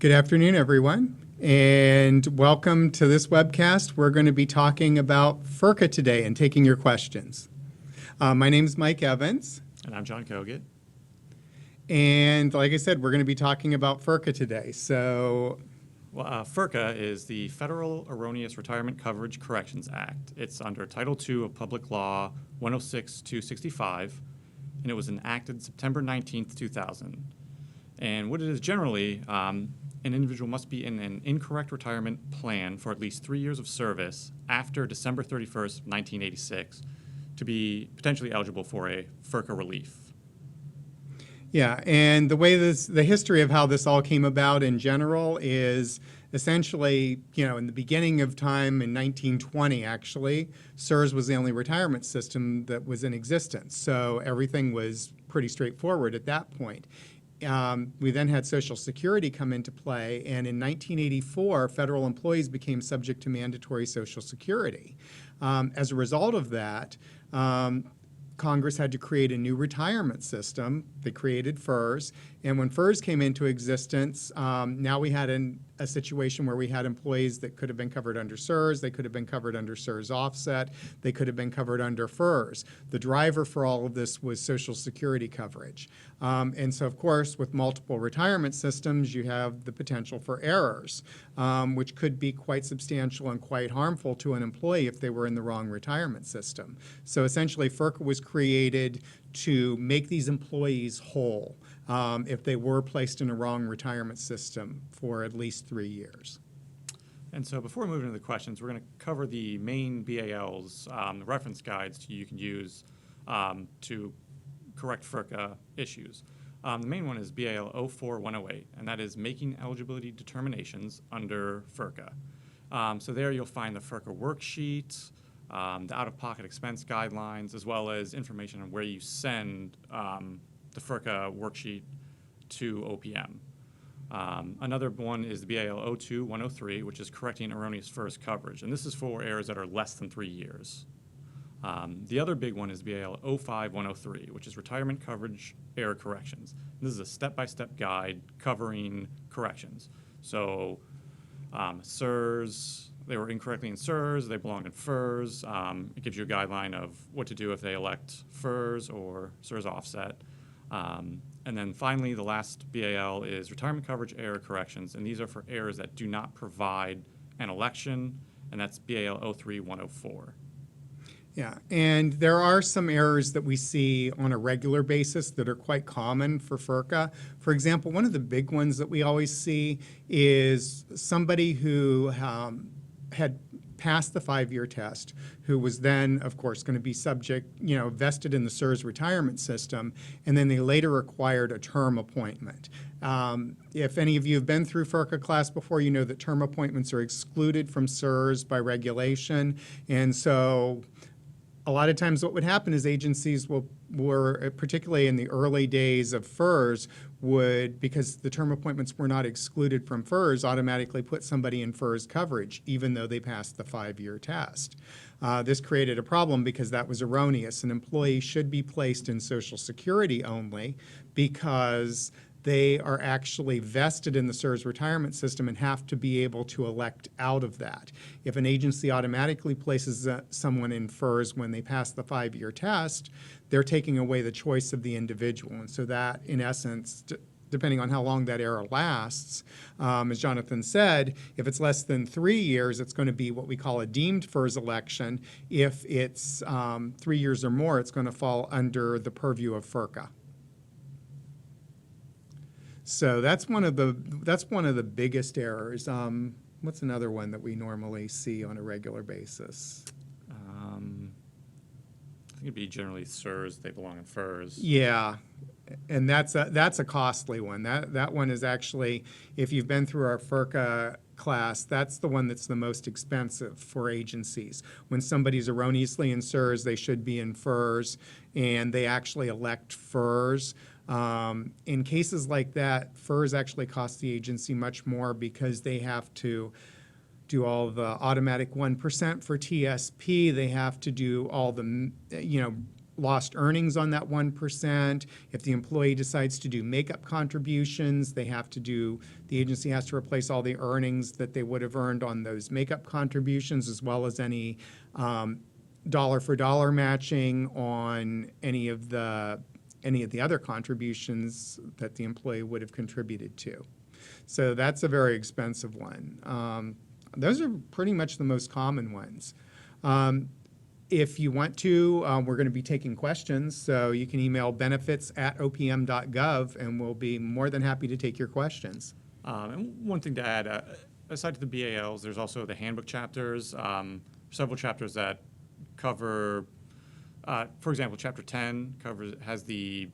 Good afternoon, everyone, and welcome to this webcast. We're going to be talking about FERCCA today and taking your questions. My name is Mike Evans. And I'm John Kogut. And like I said, we're going to be talking about FERCCA today. FERCCA is the Federal Erroneous Retirement Coverage Corrections Act. It's under Title II of Public Law 106-265, and it was enacted September 19th, 2000. And what it is generally, an individual must be in an incorrect retirement plan for at least 3 years of service after December 31st, 1986 to be potentially eligible for a FERCCA relief. Yeah, and the history of how this all came about in general is essentially, in the beginning of time in 1920, actually, Csrs was the only retirement system that was in existence. So everything was pretty straightforward at that point. We then had Social Security come into play, and in 1984, federal employees became subject to mandatory Social Security. As a result of that, Congress had to create a new retirement system. They created FERS, and when FERS came into existence, now we had a situation where we had employees that could have been covered under Csrs, they could have been covered under Csrs offset, they could have been covered under FERS. The driver for all of this was Social Security coverage. And so, of course, with multiple retirement systems, you have the potential for errors, which could be quite substantial and quite harmful to an employee if they were in the wrong retirement system. So essentially, FERCCA was created to make these employees whole if they were placed in a wrong retirement system for at least 3 years. And so before we move into the questions, we're going to cover the main BALs, the reference guides you can use to correct FERCCA issues. The main one is BAL 04108, and that is making eligibility determinations under FERCCA. So there you'll find the FERCCA worksheet, the out-of-pocket expense guidelines, as well as information on where you send the FERCCA worksheet to OPM. Another one is the BAL 02103, which is correcting erroneous FERS coverage, and this is for errors that are less than 3 years. The other big one is BAL 05103, which is retirement coverage error corrections. This is a step-by-step guide covering corrections. So Csrs, they were incorrectly in Csrs, they belong in FERS. It gives you a guideline of what to do if they elect FERS or Csrs offset. And then finally, the last BAL is retirement coverage error corrections, and these are for errors that do not provide an election, and that's BAL 03104. Yeah, and there are some errors that we see on a regular basis that are quite common for FERCCA. For example, one of the big ones that we always see is somebody who had passed the 5-year test, who was then, of course, going to be vested in the Csrs retirement system, and then they later acquired a term appointment. If any of you have been through FERCCA class before, you know that term appointments are excluded from Csrs by regulation, and so a lot of times what would happen is agencies were, particularly in the early days of FERS, would, because the term appointments were not excluded from FERS, automatically put somebody in FERS coverage, even though they passed the 5-year test. This created a problem because that was erroneous. An employee should be placed in Social Security only because they are actually vested in the Csrs retirement system and have to be able to elect out of that. If an agency automatically places someone in FERS when they pass the 5-year test, they're taking away the choice of the individual. And so that, in essence, depending on how long that error lasts, as Jonathan said, if it's less than 3 years, it's going to be what we call a deemed FERS election. If it's 3 years or more, it's going to fall under the purview of FERCCA. So that's one of the biggest errors. What's another one that we normally see on a regular basis? I think it'd be generally Csrs, they belong in FERS. Yeah, and that's a costly one. That one is actually, if you've been through our FERCCA class, that's the one that's the most expensive for agencies. When somebody's erroneously in Csrs, they should be in FERS, and they actually elect FERS. In cases like that, FERS actually costs the agency much more because they have to do all the automatic 1% for TSP. They have to do all the, lost earnings on that 1%. If the employee decides to do makeup contributions, the agency has to replace all the earnings that they would have earned on those makeup contributions, as well as any dollar for dollar matching on any of the other contributions that the employee would have contributed to. So that's a very expensive one. Those are pretty much the most common ones. If you want to, we're going to be taking questions, so you can email benefits@opm.gov, and we'll be more than happy to take your questions. And one thing to add, aside to the BALs, there's also the handbook chapters, several chapters that cover, for example, Chapter 10 has the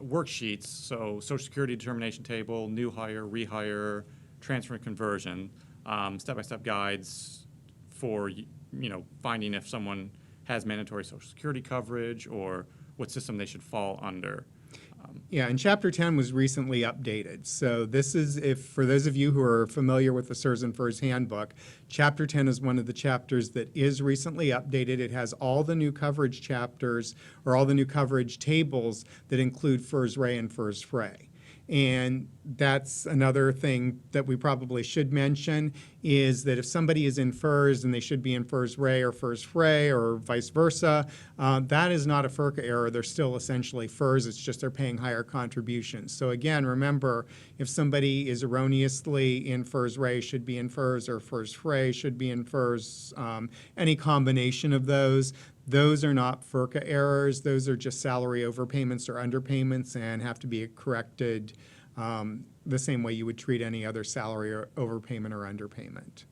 worksheets, so Social Security determination table, new hire, rehire, transfer and conversion, step-by-step guides for finding if someone has mandatory Social Security coverage or what system they should fall under. Yeah, and Chapter 10 was recently updated. So this is, for those of you who are familiar with the CSRS and FERS handbook, Chapter 10 is one of the chapters that is recently updated. It has all the new coverage chapters, or all the new coverage tables that include FERS RE and FERS FRE. And that's another thing that we probably should mention, is that if somebody is in FERS and they should be in FERS RE or FERS FRE or vice versa, that is not a FERCCA error. They're still essentially FERS. It's just they're paying higher contributions. So again, remember, if somebody is erroneously in FERS RE, should be in FERS, or FERS FRE should be in FERS, any combination of those are not FERCCA errors. Those are just salary overpayments or underpayments and have to be corrected the same way you would treat any other salary or overpayment or underpayment.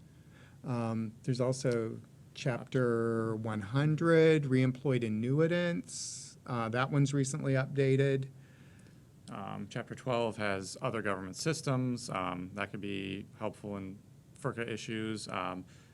There's also Chapter 100, reemployed annuitants. That one's recently updated. Chapter 12 has other government systems. That could be helpful in FERCCA issues,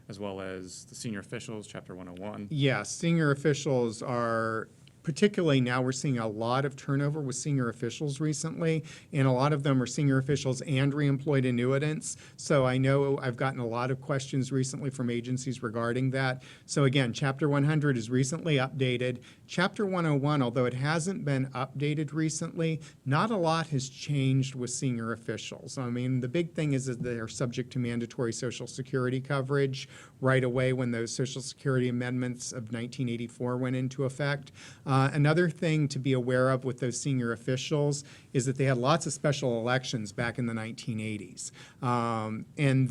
as well as the senior officials, Chapter 101. Yes, senior officials are, particularly now we're seeing a lot of turnover with senior officials recently, and a lot of them are senior officials and reemployed annuitants. So I know I've gotten a lot of questions recently from agencies regarding that. So again, Chapter 100 is recently updated. Chapter 101, although it hasn't been updated recently, not a lot has changed with senior officials. I mean, the big thing is that they're subject to mandatory Social Security coverage right away when those Social Security amendments of 1984 went into effect. Another thing to be aware of with those senior officials is that they had lots of special elections back in the 1980s. And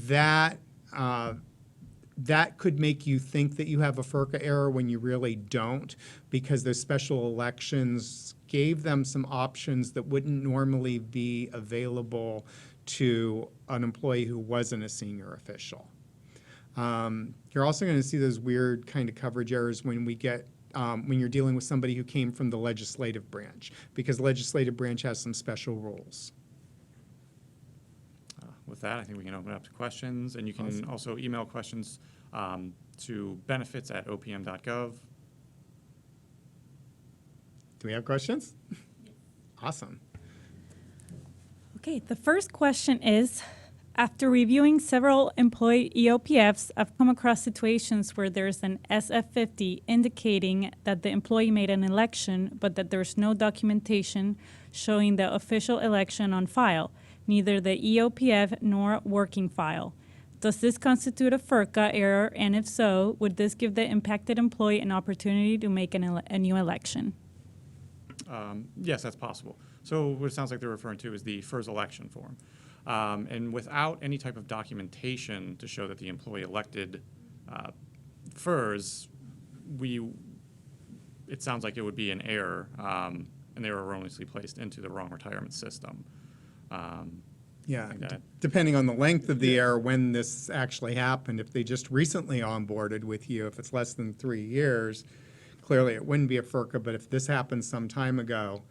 that could make you think that you have a FERCCA error when you really don't, because those special elections gave them some options that wouldn't normally be available to an employee who wasn't a senior official. You're also going to see those weird kind of coverage errors when you're dealing with somebody who came from the legislative branch, because the legislative branch has some special rules. With that, I think we can open it up to questions, and you can also email questions to benefits@opm.gov. Do we have questions? Awesome. Okay, the first question is, after reviewing several employee EOPFs, I've come across situations where there's an SF50 indicating that the employee made an election, but that there's no documentation showing the official election on file, neither the EOPF nor working file. Does this constitute a FERCCA error, and if so, would this give the impacted employee an opportunity to make a new election? Yes, that's possible. So what it sounds like they're referring to is the FERS election form. And without any type of documentation to show that the employee elected FERS, it sounds like it would be an error, and they were erroneously placed into the wrong retirement system. Yeah, depending on the length of the error, when this actually happened. If they just recently onboarded with you, if it's less than 3 years, clearly it wouldn't be a FERCCA. But if this happened some time ago,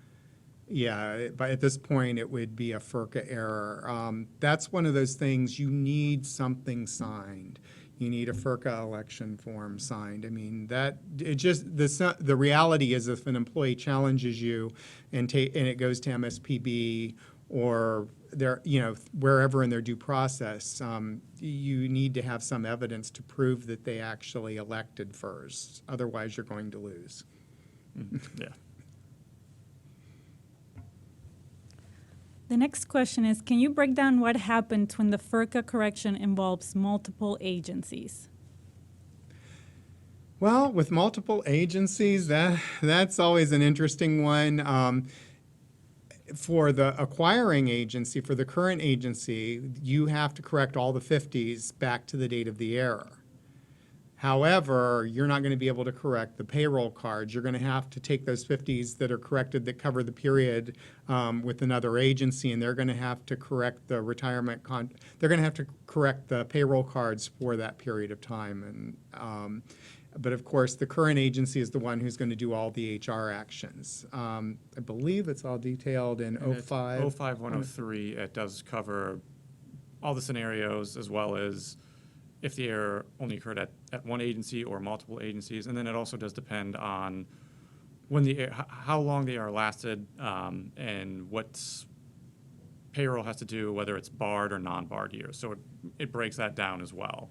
yeah, but at this point it would be a FERCCA error. That's one of those things, you need something signed. You need a FERCCA election form signed. I mean, the reality is, if an employee challenges you and it goes to MSPB or wherever in their due process, you need to have some evidence to prove that they actually elected FERS. Otherwise, you're going to lose. Yeah. The next question is, can you break down what happened when the FERCCA correction involves multiple agencies? Well, with multiple agencies, that's always an interesting one. For the acquiring agency, for the current agency, you have to correct all the 50s back to the date of the error. However, you're not going to be able to correct the payroll cards. You're going to have to take those 50s that are corrected that cover the period with another agency, and they're going to have to correct the they're going to have to correct the payroll cards for that period of time. And but of course, the current agency is the one who's going to do all the HR actions. I believe it's all detailed in And it's 05. 05103, it does cover all the scenarios as well as if the error only occurred at one agency or multiple agencies. And then it also does depend on when how long the error lasted and what payroll has to do, whether it's barred or non-barred years. So it breaks that down as well.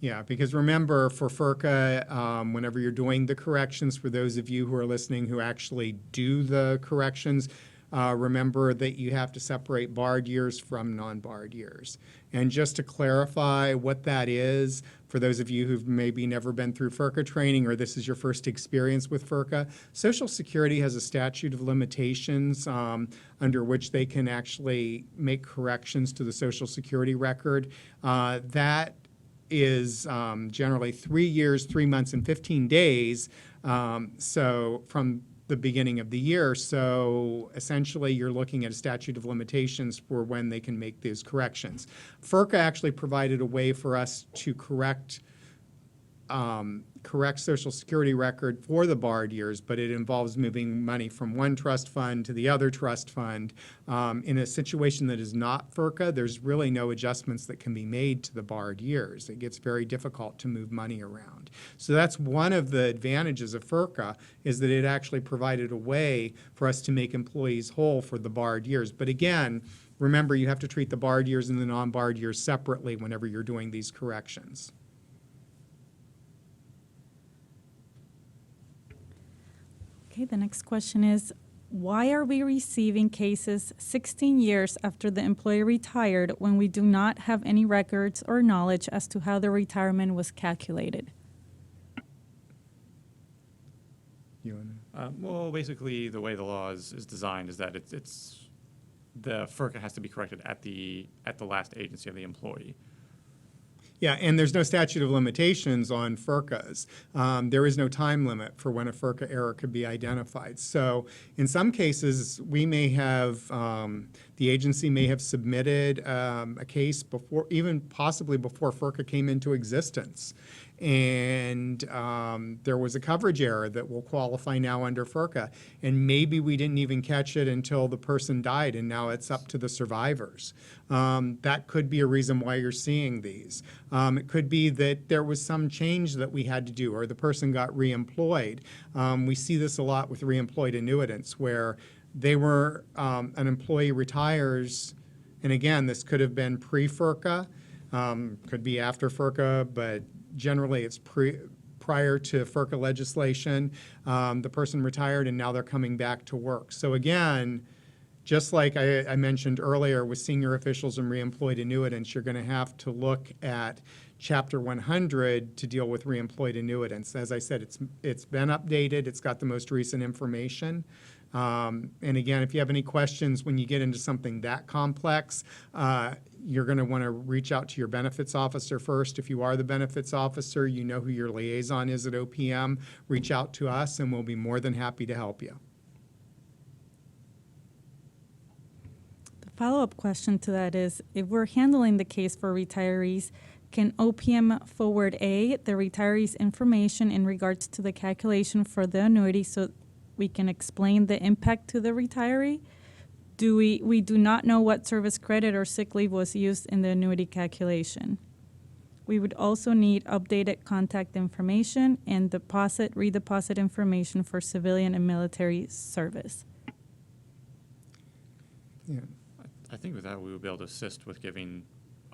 Yeah, because remember, for FERCCA, whenever you're doing the corrections, for those of you who are listening who actually do the corrections, remember that you have to separate barred years from non-barred years. And just to clarify what that is, for those of you who've maybe never been through FERCCA training or this is your first experience with FERCCA, Social Security has a statute of limitations under which they can actually make corrections to the Social Security record. That is generally 3 years, 3 months, and 15 days. So from the beginning of the year. So essentially, you're looking at a statute of limitations for when they can make these corrections. FERCCA actually provided a way for us to correct Social Security record for the barred years, but it involves moving money from one trust fund to the other trust fund. In a situation that is not FERCCA, there's really no adjustments that can be made to the barred years. It gets very difficult to move money around. So that's one of the advantages of FERCCA, is that it actually provided a way for us to make employees whole for the barred years. But again, remember, you have to treat the barred years and the non-barred years separately whenever you're doing these corrections. Okay, the next question is, why are we receiving cases 16 years after the employee retired when we do not have any records or knowledge as to how the retirement was calculated? You wanna? Well, basically, the way the law is designed is that the FERCCA has to be corrected at the last agency of the employee. Yeah, and there's no statute of limitations on FERCCAs. There is no time limit for when a FERCCA error could be identified. So in some cases, we may have, the agency may have submitted a case before, even possibly before FERCCA came into existence. And there was a coverage error that will qualify now under FERCCA. And maybe we didn't even catch it until the person died, and now it's up to the survivors. That could be a reason why you're seeing these. It could be that there was some change that we had to do, or the person got reemployed. We see this a lot with reemployed annuitants, where they were, an employee retires, and again, this could have been pre-FERCCA, could be after FERCCA, but generally it's prior to FERCCA legislation. The person retired and now they're coming back to work. So again, just like I mentioned earlier with senior officials and reemployed annuitants, you're going to have to look at Chapter 100 to deal with reemployed annuitants. As I said, it's been updated. It's got the most recent information. And again, if you have any questions when you get into something that complex, you're going to want to reach out to your benefits officer first. If you are the benefits officer, you know who your liaison is at OPM. Reach out to us, and we'll be more than happy to help you. The follow-up question to that is, if we're handling the case for retirees, can OPM forward the retiree's information in regards to the calculation for the annuity so we can explain the impact to the retiree? We do not know what service credit or sick leave was used in the annuity calculation. We would also need updated contact information and redeposit information for civilian and military service. Yeah. I think with that, we would be able to assist with giving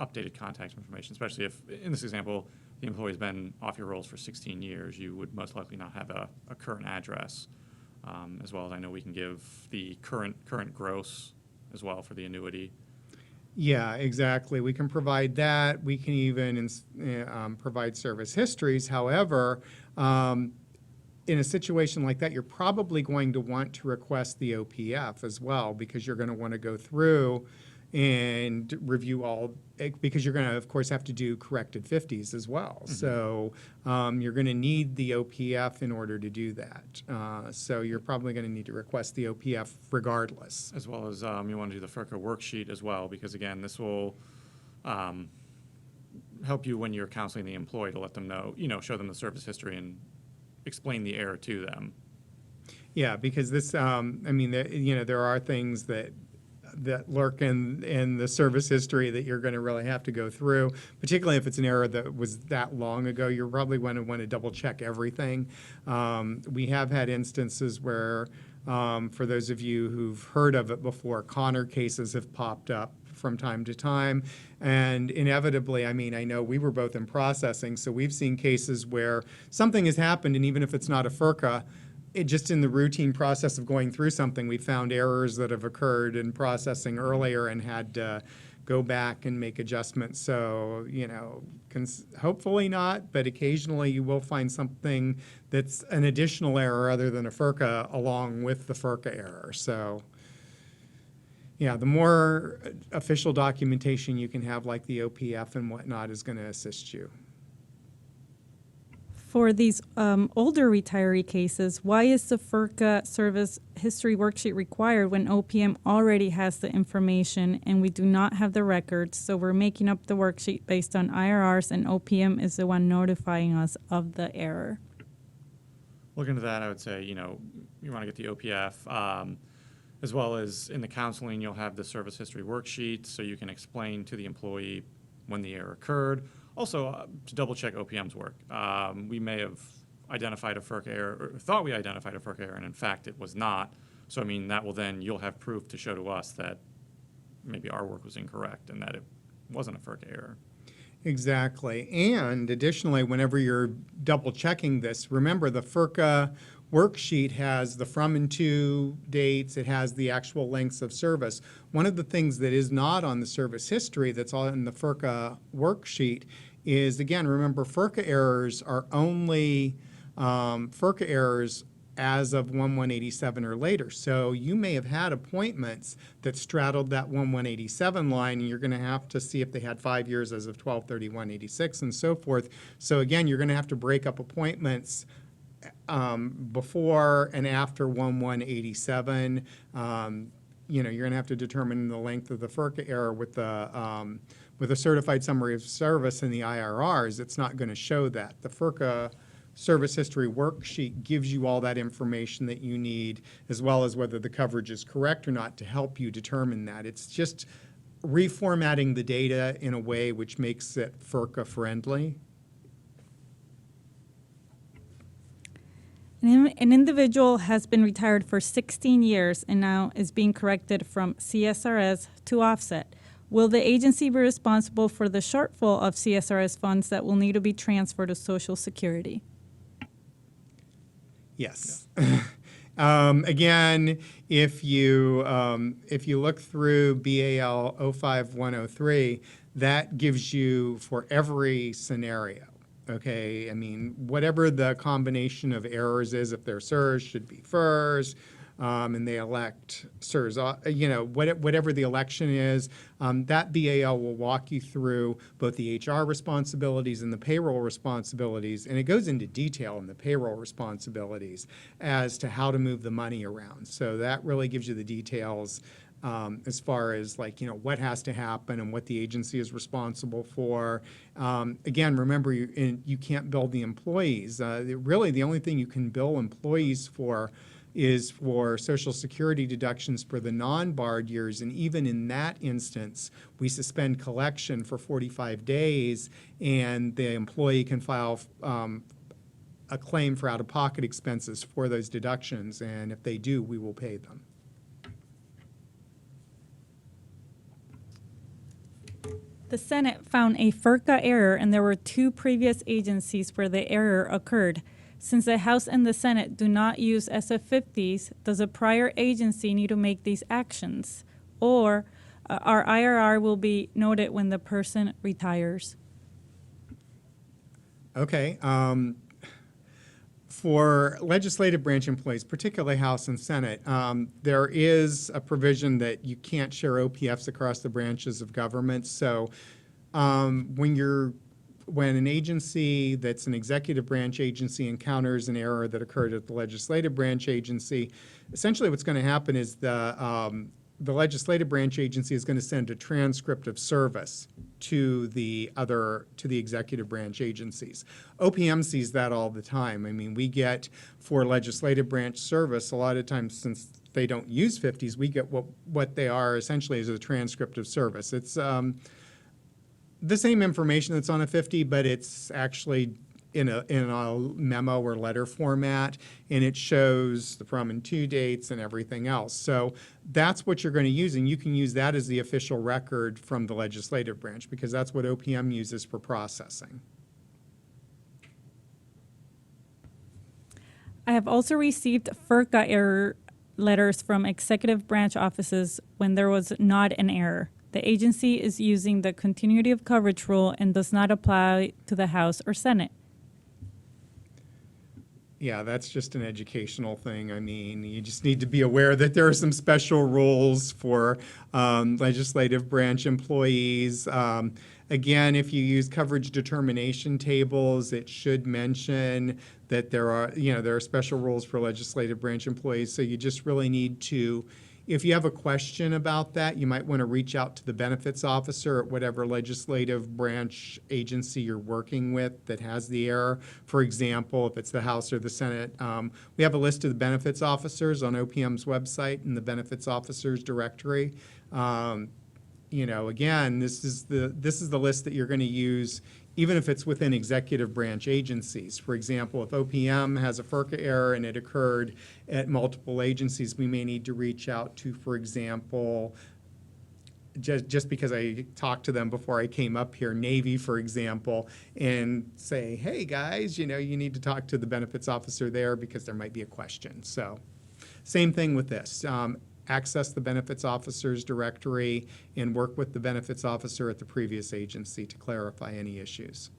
updated contact information, especially if, in this example, the employee's been off your rolls for 16 years, you would most likely not have a current address. As well as I know we can give the current gross as well for the annuity. Yeah, exactly. We can provide that. We can even provide service histories. However, in a situation like that, you're probably going to want to request the OPF as well, because you're going to want to go through and review all, because you're going to, of course, have to do corrected 50s as well. Mm-hmm. So you're going to need the OPF in order to do that. So you're probably going to need to request the OPF regardless. As well as you want to do the FERCCA worksheet as well, because again, this will help you when you're counseling the employee to let them know, show them the service history and explain the error to them. Yeah, because this, there are things that lurk in the service history that you're going to really have to go through, particularly if it's an error that was that long ago. You're probably going to want to double check everything. We have had instances where, for those of you who've heard of it before, Connor cases have popped up from time to time. And inevitably, I know we were both in processing, so we've seen cases where something has happened, and even if it's not a FERCCA, just in the routine process of going through something, we found errors that have occurred in processing earlier and had to go back and make adjustments. So, hopefully not, but occasionally you will find something that's an additional error other than a FERCCA along with the FERCCA error. So, yeah, the more official documentation you can have, like the OPF and whatnot, is going to assist you. For these older retiree cases, why is the FERCCA service history worksheet required when OPM already has the information and we do not have the records? So we're making up the worksheet based on IRRs, and OPM is the one notifying us of the error. Looking into that, I would say, you want to get the OPF, as well as in the counseling, you'll have the service history worksheet so you can explain to the employee when the error occurred. Also, to double-check OPM's work, we may have identified a FERCCA error, or thought we identified a FERCCA error, and in fact it was not. So, that will then, you'll have proof to show to us that maybe our work was incorrect and that it wasn't a FERCCA error. Exactly. And additionally, whenever you're double-checking this, remember the FERCCA worksheet has the from and to dates. It has the actual lengths of service. One of the things that is not on the service history that's all in the FERCCA worksheet is, again, remember, FERCCA errors are only FERCCA errors as of 1/187 or later. So you may have had appointments that straddled that 1/187 line, and you're going to have to see if they had 5 years as of 12/31/86 and so forth. So again, you're going to have to break up appointments before and after 1/187. You're going to have to determine the length of the FERCCA error with a certified summary of service in the IRRs. It's not going to show that. The FERCCA service history worksheet gives you all that information that you need, as well as whether the coverage is correct or not, to help you determine that. It's just reformatting the data in a way which makes it FERCCA friendly. An individual has been retired for 16 years and now is being corrected from CSRS to offset. Will the agency be responsible for the shortfall of CSRS funds that will need to be transferred to Social Security? Yes. Again, if you look through BAL 05103, that gives you for every scenario. Okay, whatever the combination of errors is, if they're Csrs, should be FERS, and they elect Csrs, whatever the election is, that BAL will walk you through both the HR responsibilities and the payroll responsibilities, and it goes into detail in the payroll responsibilities as to how to move the money around. So that really gives you the details as far as what has to happen and what the agency is responsible for. Again, remember, you can't bill the employees. Really, the only thing you can bill employees for is for Social Security deductions for the non-barred years, and even in that instance, we suspend collection for 45 days, and the employee can file a claim for out-of-pocket expenses for those deductions, and if they do, we will pay them. The Senate found a FERCCA error, and there were two previous agencies where the error occurred. Since the House and the Senate do not use SF50s, does a prior agency need to make these actions? Or our IRR will be noted when the person retires? Okay. For legislative branch employees, particularly House and Senate, there is a provision that you can't share OPFs across the branches of government. So when an agency that's an executive branch agency encounters an error that occurred at the legislative branch agency, essentially what's going to happen is the legislative branch agency is going to send a transcript of service to the executive branch agencies. OPM sees that all the time. I mean, we get for legislative branch service, a lot of times since they don't use 50s, we get what they are essentially as a transcript of service. It's the same information that's on a 50, but it's actually in a memo or letter format, and it shows the from and to dates and everything else. So that's what you're going to use, and you can use that as the official record from the legislative branch because that's what OPM uses for processing. I have also received FERCCA error letters from executive branch offices when there was not an error. The agency is using the continuity of coverage rule and does not apply to the House or Senate. Yeah, that's just an educational thing. I mean, you just need to be aware that there are some special rules for legislative branch employees. Again, if you use coverage determination tables, it should mention that there are special rules for legislative branch employees. So you just really need to, if you have a question about that, you might want to reach out to the benefits officer at whatever legislative branch agency you're working with that has the error. For example, if it's the House or the Senate, we have a list of the benefits officers on OPM's website in the benefits officers directory. Again, this is the list that you're going to use even if it's within executive branch agencies. For example, if OPM has a FERCCA error and it occurred at multiple agencies, we may need to reach out to, for example, just because I talked to them before I came up here, Navy, for example, and say, hey, guys, you need to talk to the benefits officer there because there might be a question. So same thing with this. Access the benefits officers directory and work with the benefits officer at the previous agency to clarify any issues.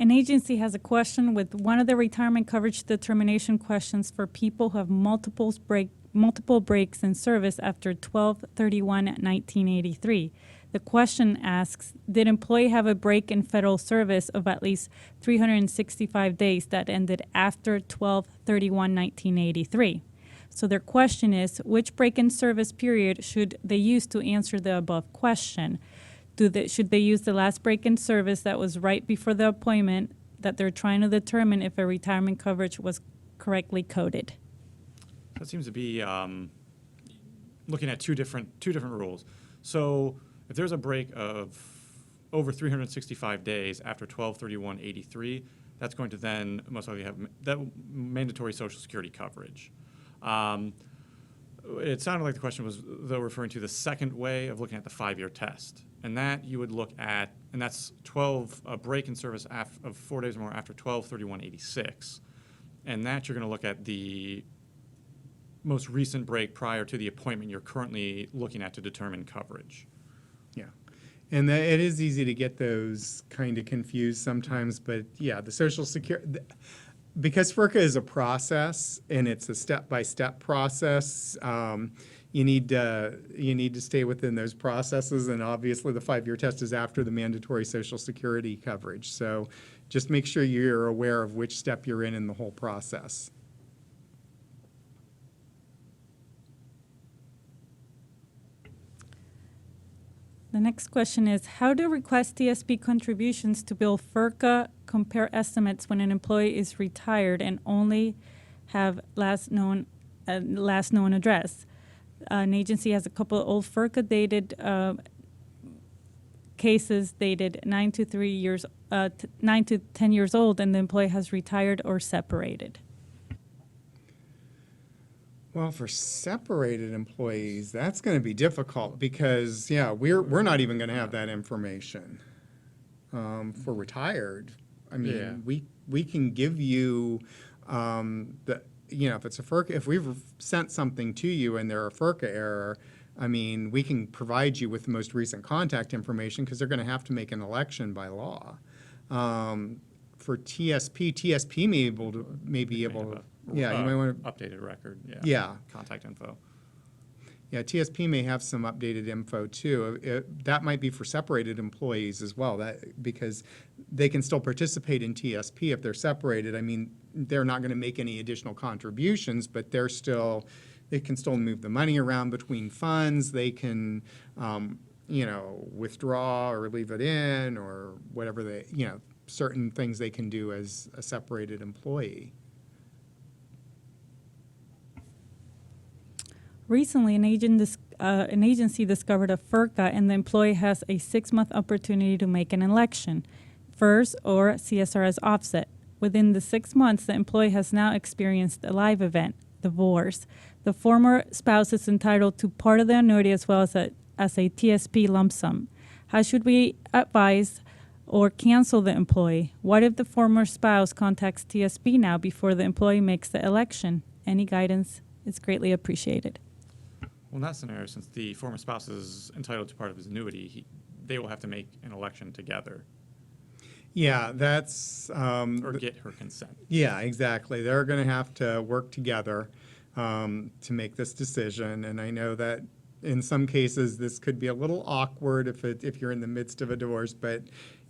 An agency has a question with one of the retirement coverage determination questions for people who have multiple breaks in service after 12/31/1983. The question asks, did employee have a break in federal service of at least 365 days that ended after 12/31/1983? So their question is, which break in service period should they use to answer the above question? Should they use the last break in service that was right before the appointment that they're trying to determine if a retirement coverage was correctly coded? That seems to be looking at two different rules. So if there's a break of over 365 days after 12/31/83, that's going to then most likely have that mandatory Social Security coverage. It sounded like the question was, though, referring to the second way of looking at the 5-year test. And that you would look at, and that's a break in service of 4 days or more after 12/31/86. And that you're going to look at the most recent break prior to the appointment you're currently looking at to determine coverage. Yeah. And it is easy to get those kind of confused sometimes, but yeah, the Social Security, because FERCCA is a process and it's a step-by-step process, you need to stay within those processes, and obviously the 5-year test is after the mandatory Social Security coverage. So just make sure you're aware of which step you're in the whole process. The next question is, how do request TSP contributions to bill FERCCA compare estimates when an employee is retired and only have last known address? An agency has a couple of old FERCCA dated cases dated 9 to 10 years old, and the employee has retired or separated. Well, for separated employees, that's going to be difficult because, yeah, we're not even going to have that information. For retired, I mean, Yeah. we can give you if it's a FERCCA, if we've sent something to you and there are FERCCA error, I mean, we can provide you with the most recent contact information because they're going to have to make an election by law. For TSP may be able to, yeah, you might want to. Updated record, yeah. Yeah. Contact info. Yeah, TSP may have some updated info too. That might be for separated employees as well, because they can still participate in TSP if they're separated. I mean, they're not going to make any additional contributions, but they can still move the money around between funds. They can, withdraw or leave it in or whatever certain things they can do as a separated employee. Recently, an agency discovered a FERCCA, and the employee has a 6-month opportunity to make an election, FERS or CSRS offset. Within the 6 months, the employee has now experienced a live event, divorce. The former spouse is entitled to part of the annuity as well as a TSP lump sum. How should we advise or cancel the employee? What if the former spouse contacts TSP now before the employee makes the election? Any guidance is greatly appreciated. Well, in that scenario, since the former spouse is entitled to part of his annuity, they will have to make an election together Yeah, that's or get her consent. yeah, exactly. They're going to have to work together to make this decision, and I know that in some cases this could be a little awkward if you're in the midst of a divorce, but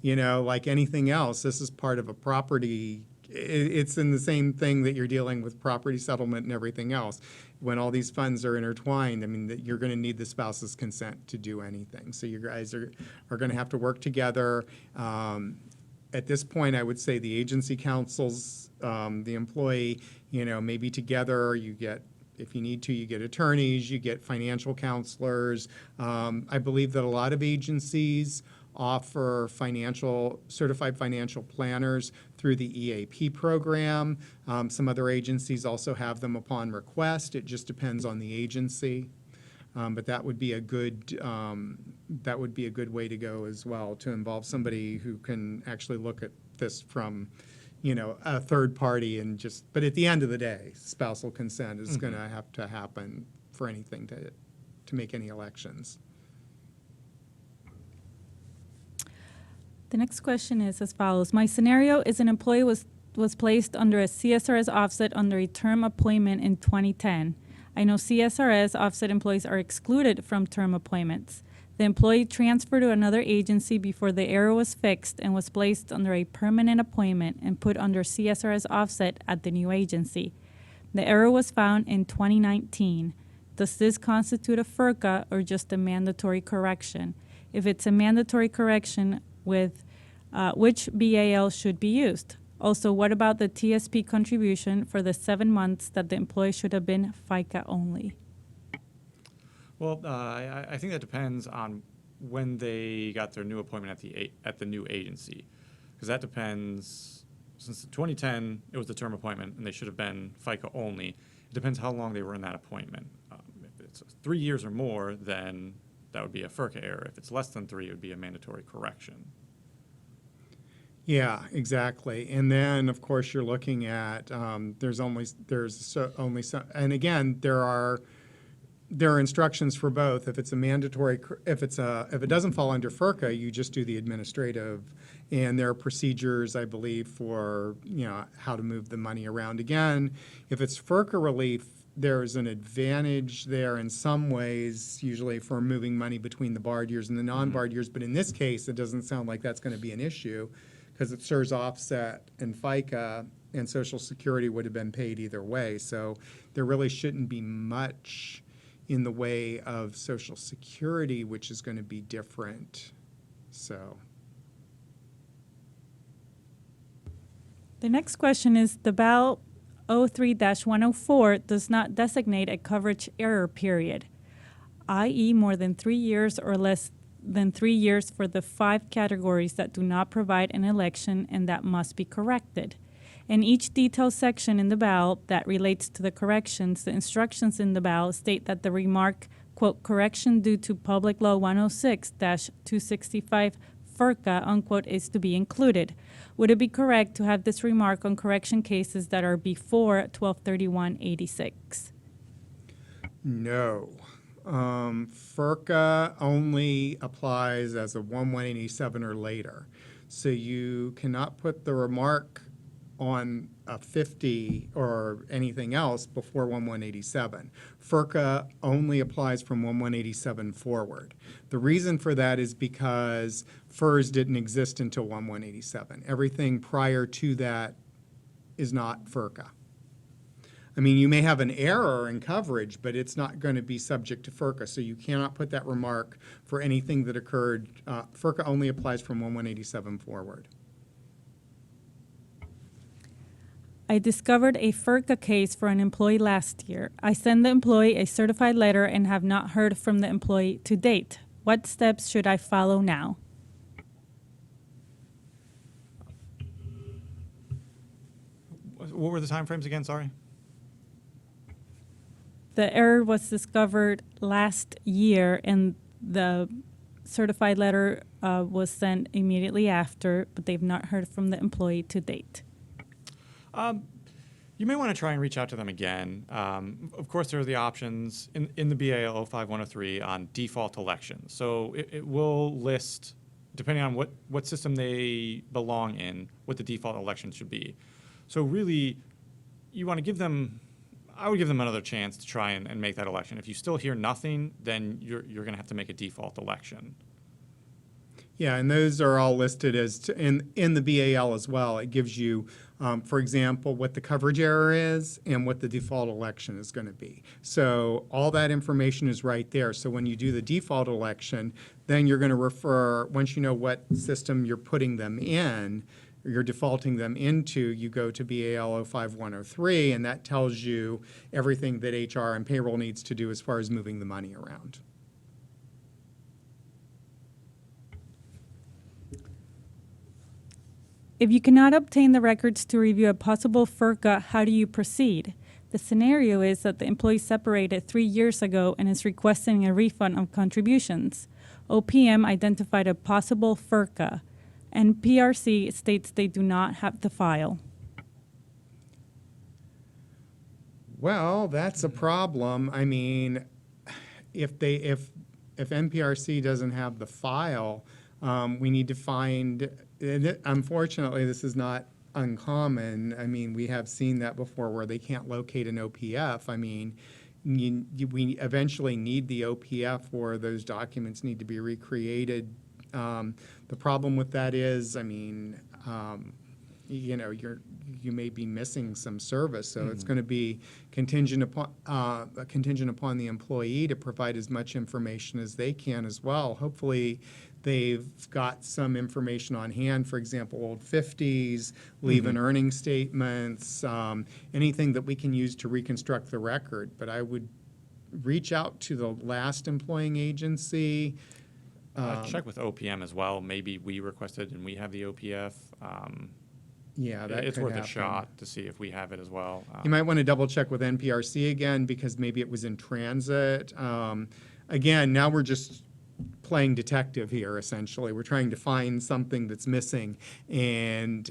like anything else, this is part of a property. It's in the same thing that you're dealing with property settlement and everything else. When all these funds are intertwined, I mean, that you're going to need the spouse's consent to do anything. So you guys are going to have to work together. At this point, I would say the agency counsels the employee, maybe together. You get, if you need to, you get attorneys, you get financial counselors. I believe that a lot of agencies offer certified financial planners through the EAP program. Some other agencies also have them upon request. It just depends on the agency. But that would be a good way to go as well, to involve somebody who can actually look at this from a third party but at the end of the day, spousal consent is going to have to happen for anything to make any elections. The next question is as follows. My scenario is an employee was placed under a CSRS offset under a term appointment in 2010. I know CSRS offset employees are excluded from term appointments. The employee transferred to another agency before the error was fixed and was placed under a permanent appointment and put under CSRS offset at the new agency. The error was found in 2019. Does this constitute a FERCCA or just a mandatory correction? If it's a mandatory correction, with which BAL should be used? Also, what about the TSP contribution for the 7 months that the employee should have been FICA only? Well, I think that depends on when they got their new appointment at the new agency, because that depends. Since 2010, it was the term appointment, and they should have been FICA only. It depends how long they were in that appointment. If it's 3 years or more, then that would be a FERCCA error. If it's less than 3, it would be a mandatory correction. Yeah, exactly. And then, of course, you're looking at there's only some, and again, there are instructions for both. If it's a mandatory, if it doesn't fall under FERCCA, you just do the administrative, and there are procedures, I believe, for how to move the money around. Again, if it's FERCCA relief, there's an advantage there in some ways, usually for moving money between the barred years and the non-barred years. But in this case, it doesn't sound like that's going to be an issue, because it Csrs offset and FICA and Social Security would have been paid either way. So there really shouldn't be much in the way of Social Security, which is going to be different. So. The next question is the BAL 03-104 does not designate a coverage error period, i.e. more than 3 years or less than 3 years for the 5 categories that do not provide an election and that must be corrected. In each detailed section in the BAL that relates to the corrections, the instructions in the BAL state that the remark, quote, correction due to Public Law 106-265 FERCCA, unquote, is to be included. Would it be correct to have this remark on correction cases that are before 12/31/86? No. FERCCA only applies as a 1/187 or later. So you cannot put the remark on a 50 or anything else before 1/187. FERCCA only applies from 1/187 forward. The reason for that is because FERS didn't exist until 1/187. Everything prior to that is not FERCCA. I mean, you may have an error in coverage, but it's not going to be subject to FERCCA, so you cannot put that remark for anything that occurred. FERCCA only applies from 1/187 forward. I discovered a FERCCA case for an employee last year. I sent the employee a certified letter and have not heard from the employee to date. What steps should I follow now? What were the timeframes again? Sorry. The error was discovered last year, and the certified letter was sent immediately after, but they've not heard from the employee to date. You may want to try and reach out to them again. Of course, there are the options in the BAL 05103 on default elections. So it will list, depending on what system they belong in, what the default election should be. So really, you want to give them, I would give them another chance to try and make that election. If you still hear nothing, then you're going to have to make a default election. Yeah, and those are all listed as in the BAL as well. It gives you, for example, what the coverage error is and what the default election is going to be. So all that information is right there. So when you do the default election, then you're going to refer, once you know what system you're putting them in, or you're defaulting them into, you go to BAL 05103, and that tells you everything that HR and payroll needs to do as far as moving the money around. If you cannot obtain the records to review a possible FERCCA, how do you proceed? The scenario is that the employee separated 3 years ago and is requesting a refund of contributions. OPM identified a possible FERCCA, and PRC states they do not have the file. Well, that's a problem. I mean, if NPRC doesn't have the file, we need to find. Unfortunately, this is not uncommon. I mean, we have seen that before where they can't locate an OPF. I mean, we eventually need the OPF or those documents need to be recreated. The problem with that is, I mean, you know, you may be missing some service, so it's going to be contingent upon the employee to provide as much information as they can as well. Hopefully, they've got some information on hand, for example, old 50s, leave and earning statements, anything that we can use to reconstruct the record. But I would reach out to the last employing agency. Check with OPM as well. Maybe we requested and we have the OPF. Yeah, that it's could worth happen. a shot to see if we have it as well. You might want to double check with NPRC again because maybe it was in transit. Again, now we're just playing detective here, essentially. We're trying to find something that's missing. And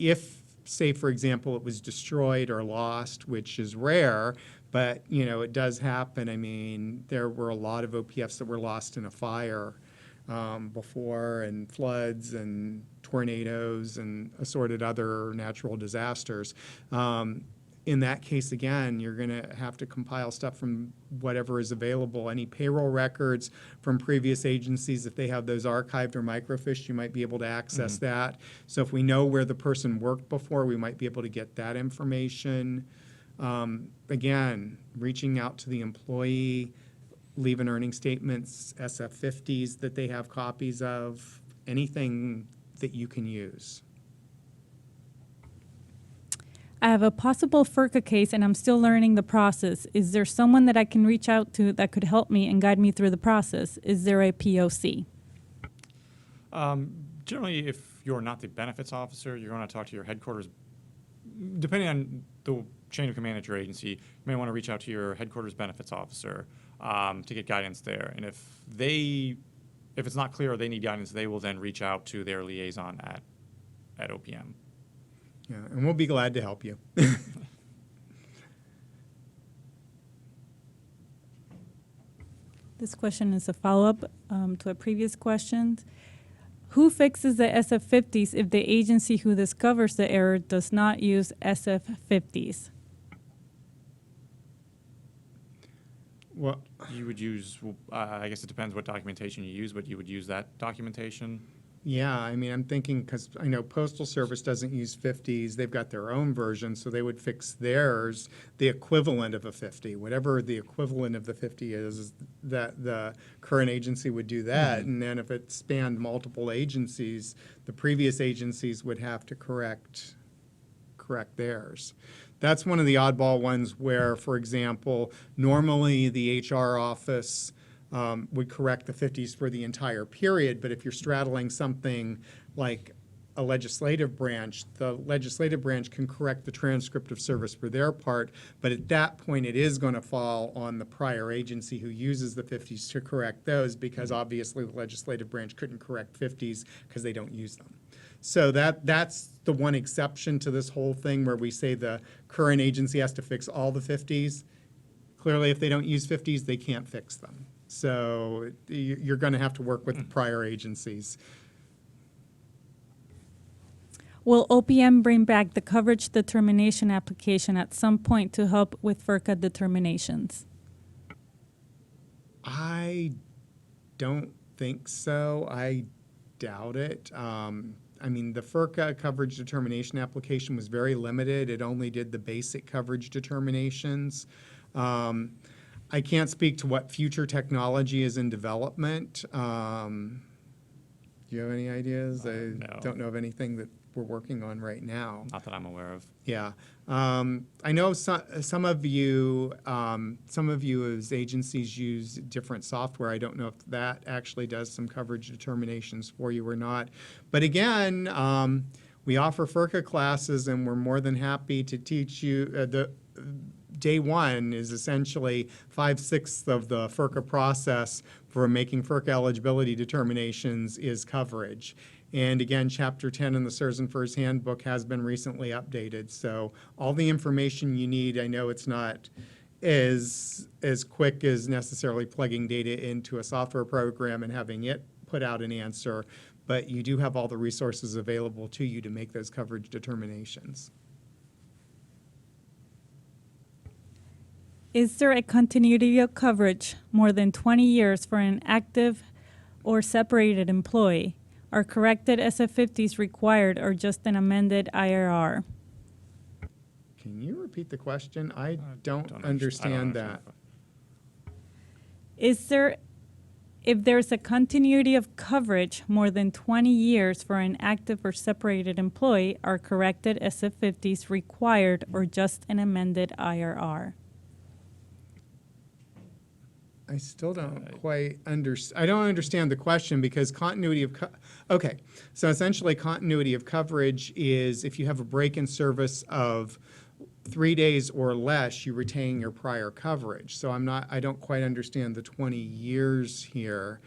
if, say, for example, it was destroyed or lost, which is rare, but, you know, it does happen. I mean, there were a lot of OPFs that were lost in a fire before, and floods and tornadoes and assorted other natural disasters. In that case, again, you're going to have to compile stuff from whatever is available. Any payroll records from previous agencies, if they have those archived or microfished, you might be able to access that. So if we know where the person worked before, we might be able to get that information. Again, reaching out to the employee, leave and earning statements, SF50s that they have copies of, anything that you can use. I have a possible FERCCA case and I'm still learning the process. Is there someone that I can reach out to that could help me and guide me through the process? Is there a POC? Generally, if you're not the benefits officer, you're going to talk to your headquarters depending on the chain of command at your agency, you may want to reach out to your headquarters benefits officer to get guidance there. And if it's not clear or they need guidance, they will then reach out to their liaison at OPM. Yeah, and we'll be glad to help you. This question is a follow-up to a previous question. Who fixes the SF50s if the agency who discovers the error does not use SF50s? Well, You would use, I guess it depends what documentation you use, but you would use that documentation. yeah, I mean, I'm thinking, because I know Postal Service doesn't use 50s. They've got their own version, so they would fix theirs, the equivalent of a 50. Whatever the equivalent of the 50 is that the current agency would do that. And then if it spanned multiple agencies, the previous agencies would have to correct theirs. That's one of the oddball ones where, for example, normally the HR office would correct the 50s for the entire period, but if you're straddling something like a legislative branch, the legislative branch can correct the transcript of service for their part, but at that point it is going to fall on the prior agency who uses the 50s to correct those, because obviously the legislative branch couldn't correct 50s because they don't use them. So that's the one exception to this whole thing where we say the current agency has to fix all the 50s. Clearly, if they don't use 50s, they can't fix them. So you're going to have to work with the prior agencies. Will OPM bring back the coverage determination application at some point to help with FERCCA determinations? I don't think so. I doubt it. I mean, the FERCCA coverage determination application was very limited. It only did the basic coverage determinations. I can't speak to what future technology is in development. Do you have any ideas? I No. don't know of anything that we're working on right now. Not that I'm aware of. Yeah. I know some of you as agencies use different software. I don't know if that actually does some coverage determinations for you or not. But again, we offer FERCCA classes, and we're more than happy to teach you. The day one is essentially 5/6 of the FERCCA process for making FERCCA eligibility determinations is coverage. And again, Chapter 10 in the Csrs and FERS Handbook has been recently updated. So all the information you need, I know it's not as quick as necessarily plugging data into a software program and having it put out an answer, but you do have all the resources available to you to make those coverage determinations. Is there a continuity of coverage more than 20 years for an active or separated employee? Are corrected SF50s required or just an amended IRR? Can you repeat the question? I don't I understand don't that. If there's a continuity of coverage more than 20 years for an active or separated employee, are corrected SF50s required or just an amended IRR? I still don't quite I don't understand the question, because continuity of okay, so essentially continuity of coverage is if you have a break in service of 3 days or less, you retain your prior coverage. So I don't quite understand the 20 years here,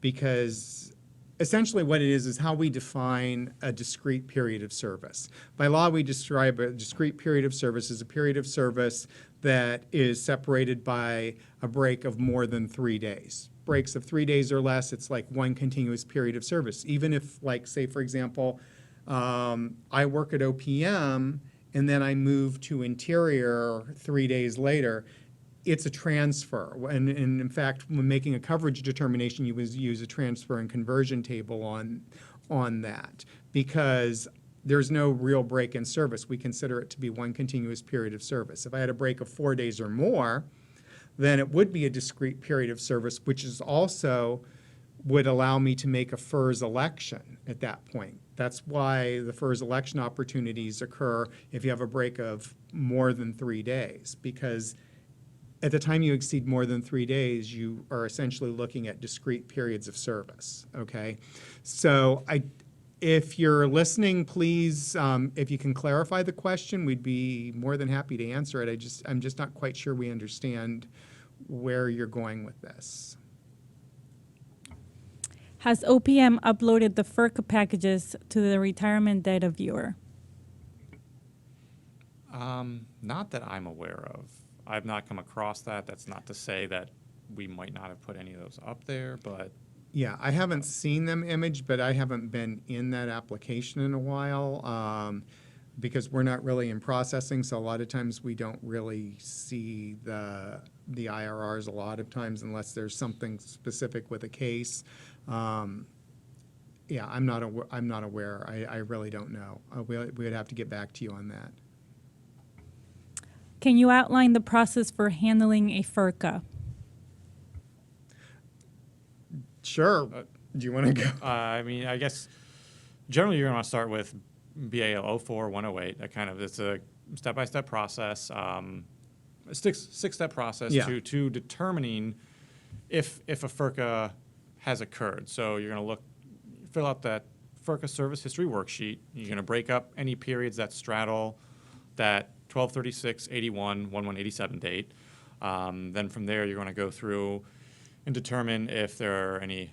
because essentially what it is how we define a discrete period of service. By law, we describe a discrete period of service as a period of service that is separated by a break of more than 3 days. Breaks of 3 days or less, it's like one continuous period of service. Even if, like, say, for example, I work at OPM and then I move to Interior 3 days later, it's a transfer. And in fact, when making a coverage determination, you would use a transfer and conversion table on that, because there's no real break in service. We consider it to be one continuous period of service. If I had a break of 4 days or more, then it would be a discrete period of service, which is also would allow me to make a FERS election at that point. That's why the FERS election opportunities occur if you have a break of more than 3 days, because at the time you exceed more than 3 days, you are essentially looking at discrete periods of service, okay? So If you're listening, please, if you can clarify the question, we'd be more than happy to answer it. I'm just not quite sure we understand where you're going with this. Has OPM uploaded the FERCCA packages to the retirement data viewer? Not that I'm aware of. I've not come across that. That's not to say that we might not have put any of those up there, but Yeah, I haven't seen them imaged, but I haven't been in that application in a while because we're not really in processing. So a lot of times we don't really see the IRRs a lot of times unless there's something specific with a case. Yeah, I'm not aware. I really don't know. We would have to get back to you on that. Can you outline the process for handling a FERCCA? Sure. Do you want to go? I mean, I guess generally you're going to want to start with BAL 04, 108. That kind of, it's a step-by-step process, a six-step process Yeah. to determining if a FERCCA has occurred. So you're going to fill out that FERCCA service history worksheet. You're going to break up any periods that straddle that 12/36/81, 1/1/87 date. Then from there, you're going to go through and determine if any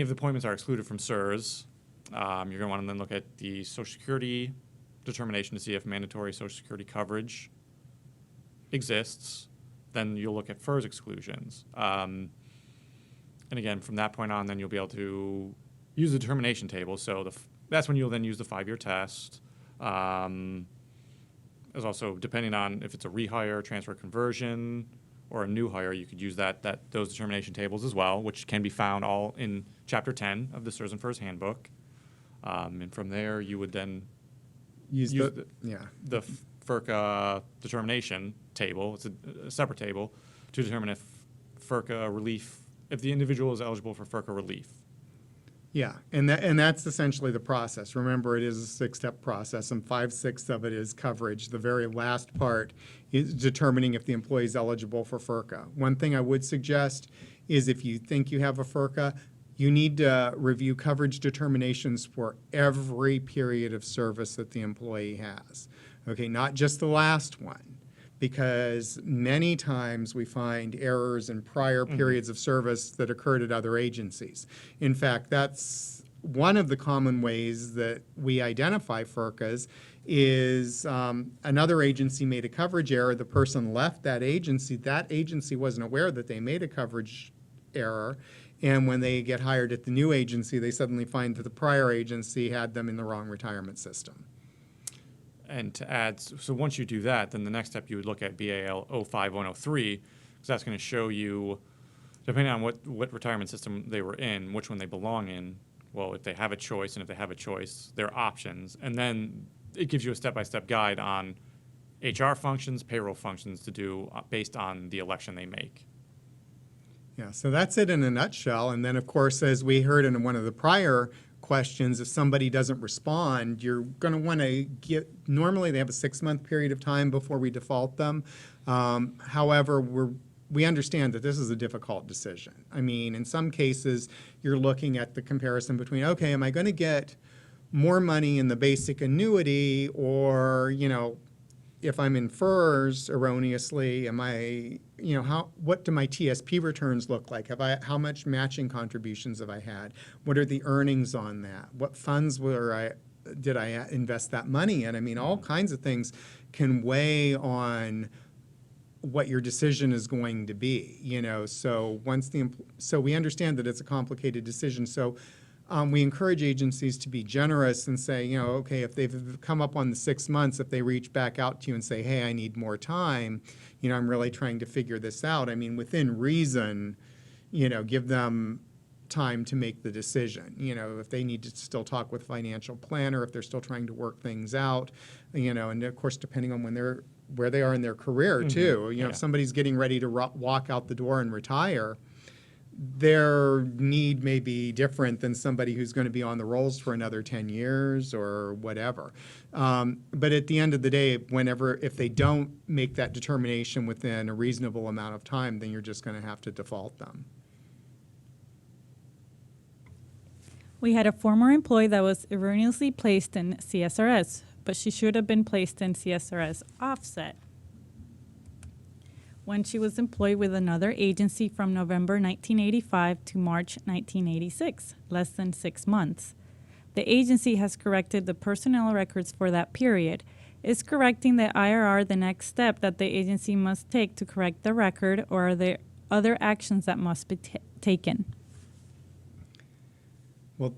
of the appointments are excluded from Csrs. You're going to want to then look at the Social Security determination to see if mandatory Social Security coverage exists. Then you'll look at FERS exclusions. And again, from that point on, then you'll be able to use the determination table. So that's when you'll then use the 5-year test. There's also, depending on if it's a rehire, transfer conversion, or a new hire, you could use those determination tables as well, which can be found all in Chapter 10 of the Csrs and FERS Handbook. And from there, you would then Use the the FERCCA determination table. It's a separate table to determine if if the individual is eligible for FERCCA relief. Yeah, and that's essentially the process. Remember, it is a 6-step process, and 5/6 of it is coverage. The very last part is determining if the employee is eligible for FERCCA. One thing I would suggest is if you think you have a FERCCA, you need to review coverage determinations for every period of service that the employee has. Okay, not just the last one, because many times we find errors in prior periods of service that occurred at other agencies. In fact, that's one of the common ways that we identify FERCCAs is another agency made a coverage error, the person left that agency wasn't aware that they made a coverage error, and when they get hired at the new agency, they suddenly find that the prior agency had them in the wrong retirement system. And to add, so once you do that, then the next step you would look at BAL 05, 103, because that's going to show you, depending on what retirement system they were in, which one they belong in, well, if they have a choice, and if they have a choice, their options. And then it gives you a step-by-step guide on HR functions, payroll functions to do based on the election they make. Yeah, so that's it in a nutshell. And then, of course, as we heard in one of the prior questions, if somebody doesn't respond, you're going to want to normally they have a 6-month period of time before we default them. However, we understand that this is a difficult decision. I mean, in some cases, you're looking at the comparison between, okay, am I going to get more money in the basic annuity, or, if I'm in FERS erroneously, what do my TSP returns look like? How much matching contributions have I had? What are the earnings on that? What funds did I invest that money in? I mean, all kinds of things can weigh on what your decision is going to be, So so we understand that it's a complicated decision. So we encourage agencies to be generous and say, okay, if they've come up on the 6 months, if they reach back out to you and say, hey, I need more time, I'm really trying to figure this out. I mean, within reason, give them time to make the decision. If they need to still talk with a financial planner, if they're still trying to work things out, and of course, depending on where they are in their career too. If somebody's getting ready to walk out the door and retire, their need may be different than somebody who's going to be on the rolls for another 10 years or whatever. But at the end of the day, if they don't make that determination within a reasonable amount of time, then you're just going to have to default them. We had a former employee that was erroneously placed in CSRS, but she should have been placed in CSRS offset when she was employed with another agency from November 1985 to March 1986, less than 6 months. The agency has corrected the personnel records for that period. Is correcting the IRR the next step that the agency must take to correct the record, or are there other actions that must be taken? Well,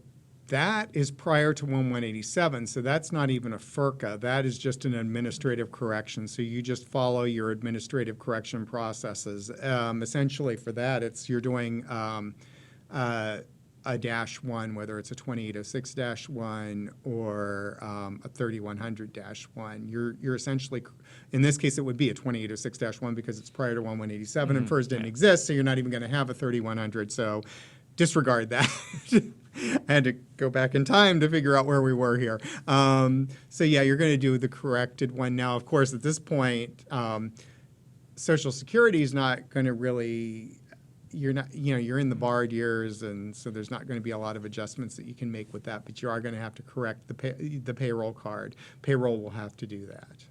that is prior to 1187, so that's not even a FERCCA. That is just an administrative correction. So you just follow your administrative correction processes. Essentially, for that, you're doing a -1, whether it's a 2806-1 or a 3100-1. You're essentially, in this case, it would be a 2806-1 because it's prior to 1187 and FERS didn't exist, so you're not even going to have a 3100. So disregard that. I had to go back in time to figure out where we were here. So yeah, you're going to do the corrected one. Now, of course, at this point, Social Security is not going to really, you're in the barred years, and so there's not going to be a lot of adjustments that you can make with that, but you are going to have to correct the payroll card. Payroll will have to do that.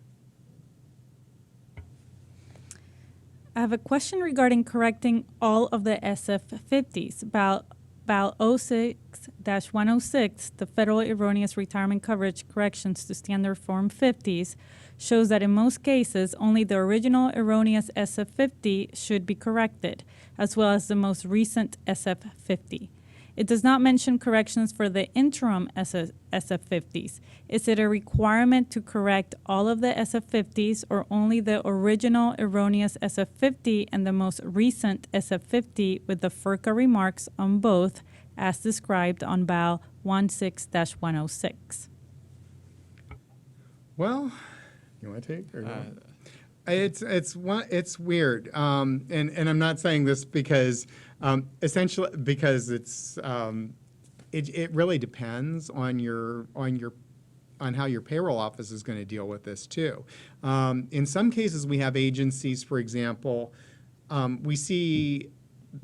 I have a question regarding correcting all of the SF50s. About 06-106, the Federal Erroneous Retirement Coverage Corrections to Standard Form 50s, shows that in most cases, only the original erroneous SF50 should be corrected, as well as the most recent SF50. It does not mention corrections for the interim SF50s. Is it a requirement to correct all of the SF50s or only the original erroneous SF50 and the most recent SF50 with the FERCCA remarks on both as described on BAL 16-106? Well, you want to take or no? It's weird, and I'm not saying this because essentially because it really depends on how your payroll office is going to deal with this too. In some cases, we have agencies, for example, we see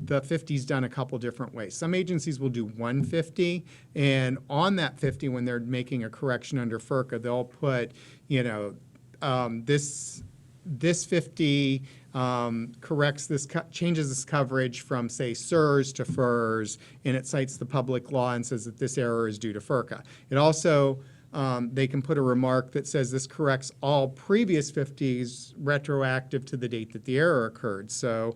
the 50s done a couple different ways. Some agencies will do 150, and on that 50, when they're making a correction under FERCCA, they'll put, this 50 corrects this, changes this coverage from, say, Csrs to FERS, and it cites the public law and says that this error is due to FERCCA. It also, they can put a remark that says this corrects all previous 50s retroactive to the date that the error occurred. So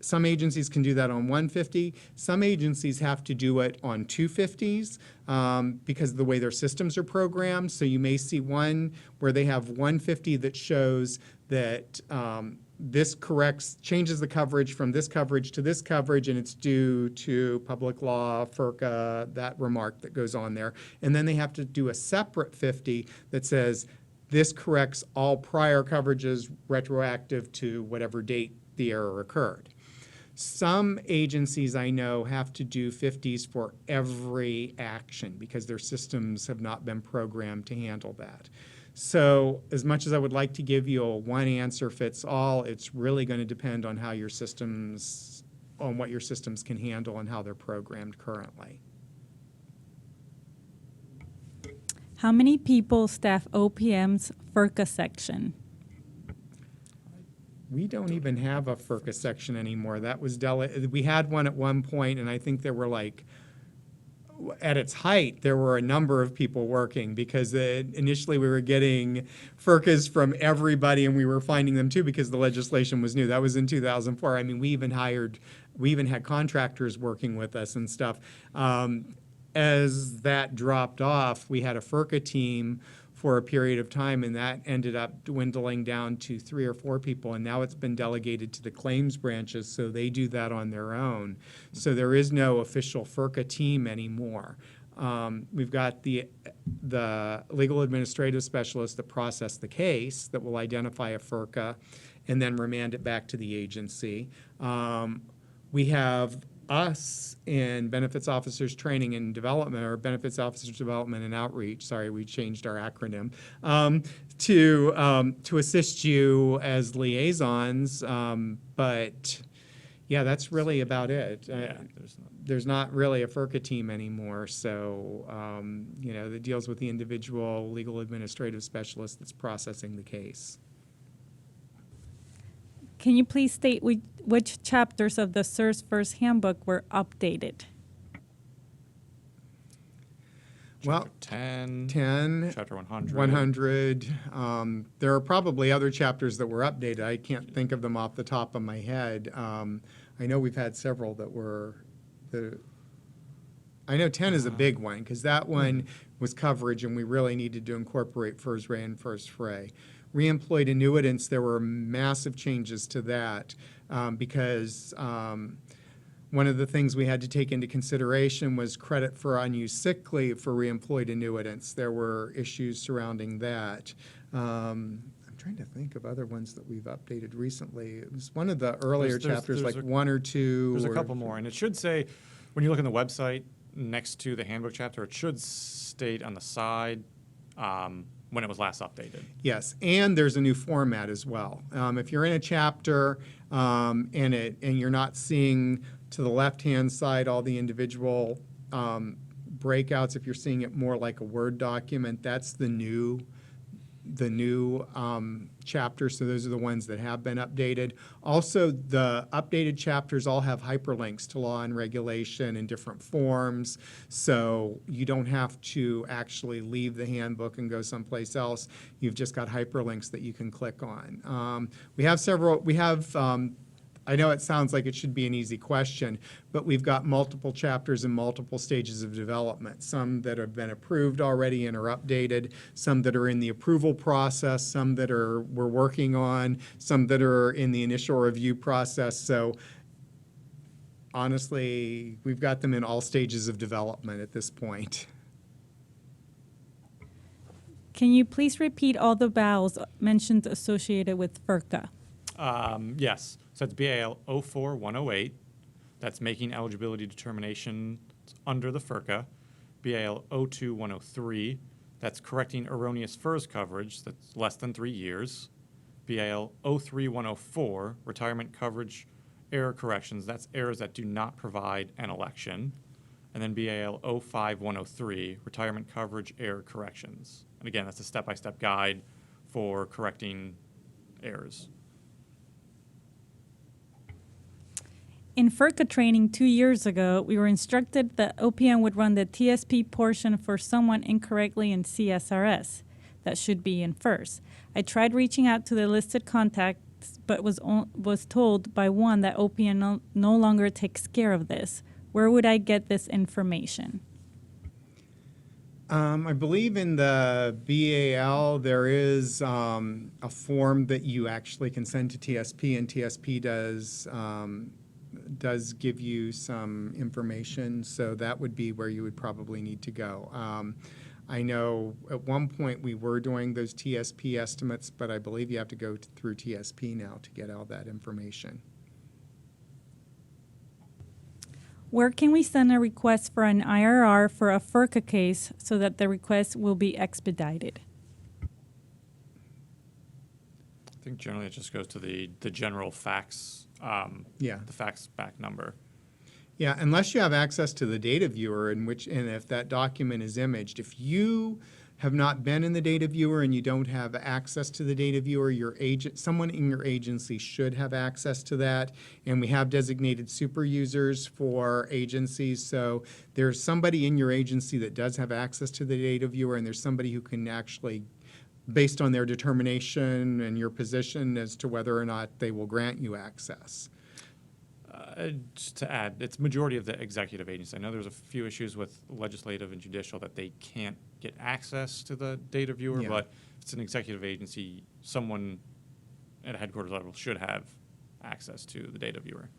some agencies can do that on 150. Some agencies have to do it on 250s because of the way their systems are programmed. So you may see one where they have 150 that shows that this changes the coverage from this coverage to this coverage, and it's due to public law, FERCCA, that remark that goes on there. And then they have to do a separate 50 that says this corrects all prior coverages retroactive to whatever date the error occurred. Some agencies I know have to do 50s for every action because their systems have not been programmed to handle that. So as much as I would like to give you a one answer fits all, it's really going to depend on how your systems, on what your systems can handle and how they're programmed currently. How many people staff OPM's FERCCA section? We don't even have a FERCCA section anymore. That was we had one at one point, and I think there were at its height, there were a number of people working because initially we were getting FERCCAs from everybody, and we were finding them too because the legislation was new. That was in 2004. I mean, we even had contractors working with us and stuff. As that dropped off, we had a FERCCA team for a period of time, and that ended up dwindling down to 3 or 4 people, and now it's been delegated to the claims branches, so they do that on their own. So there is no official FERCCA team anymore. We've got the legal administrative specialist that process the case that will identify a FERCCA and then remand it back to the agency. We have us in benefits officers training and development, or benefits officers development and outreach, sorry, we changed our acronym, to assist you as liaisons, but Yeah, that's really about it. Yeah, There's not really a FERCCA team anymore, so, that deals with the individual legal administrative specialist that's processing the case. Can you please state which chapters of the Csrs first handbook were updated? Well, Chapter 10, 10, Chapter 100. 100. There are probably other chapters that were updated. I can't think of them off the top of my head. I know we've had several that were I know 10 is a big one because that one was coverage and we really needed to incorporate FERS Re and FERS Fray. Reemployed annuitants, there were massive changes to that because one of the things we had to take into consideration was credit for unused sick leave for reemployed annuitants. There were issues surrounding that. I'm trying to think of other ones that we've updated recently. It was one of the earlier chapters, there's like 1 or 2. There's a couple more, and it should say, when you look on the website next to the handbook chapter, it should state on the side when it was last updated. Yes, and there's a new format as well. If you're in a chapter and you're not seeing to the left-hand side all the individual breakouts, if you're seeing it more like a Word document, that's the new chapter, so those are the ones that have been updated. Also, the updated chapters all have hyperlinks to law and regulation in different forms, so you don't have to actually leave the handbook and go someplace else. You've just got hyperlinks that you can click on. I know it sounds like it should be an easy question, but we've got multiple chapters and multiple stages of development, some that have been approved already and are updated, some that are in the approval process, some that we're working on, some that are in the initial review process. So honestly, we've got them in all stages of development at this point. Can you please repeat all the vowels mentioned associated with FERCCA? Yes. So it's BAL 04108. That's making eligibility determinations under the FERCCA. BAL 02103. That's correcting erroneous FERS coverage that's less than 3 years. BAL 03104. Retirement coverage error corrections. That's errors that do not provide an election. And then BAL 05103. Retirement coverage error corrections. And again, that's a step-by-step guide for correcting errors. In FERCCA training 2 years ago, we were instructed that OPM would run the TSP portion for someone incorrectly in CSRS. That should be in FERS. I tried reaching out to the listed contacts, but was told by one that OPM no longer takes care of this. Where would I get this information? I believe in the BAL there is a form that you actually can send to TSP, and TSP does give you some information, so that would be where you would probably need to go. I know at one point we were doing those TSP estimates, but I believe you have to go through TSP now to get all that information. Where can we send a request for an IRR for a FERCCA case so that the request will be expedited? I think generally it just goes to the general fax, Yeah. the fax back number. Yeah, unless you have access to the data viewer and if that document is imaged. If you have not been in the data viewer and you don't have access to the data viewer, someone in your agency should have access to that. And we have designated super users for agencies. So there's somebody in your agency that does have access to the data viewer, and there's somebody who can actually, based on their determination and your position as to whether or not they will grant you access. Just to add, it's majority of the executive agency. I know there's a few issues with legislative and judicial that they can't get access to the data viewer, Yeah. but if it's an executive agency, someone at a headquarters level should have access to the data viewer.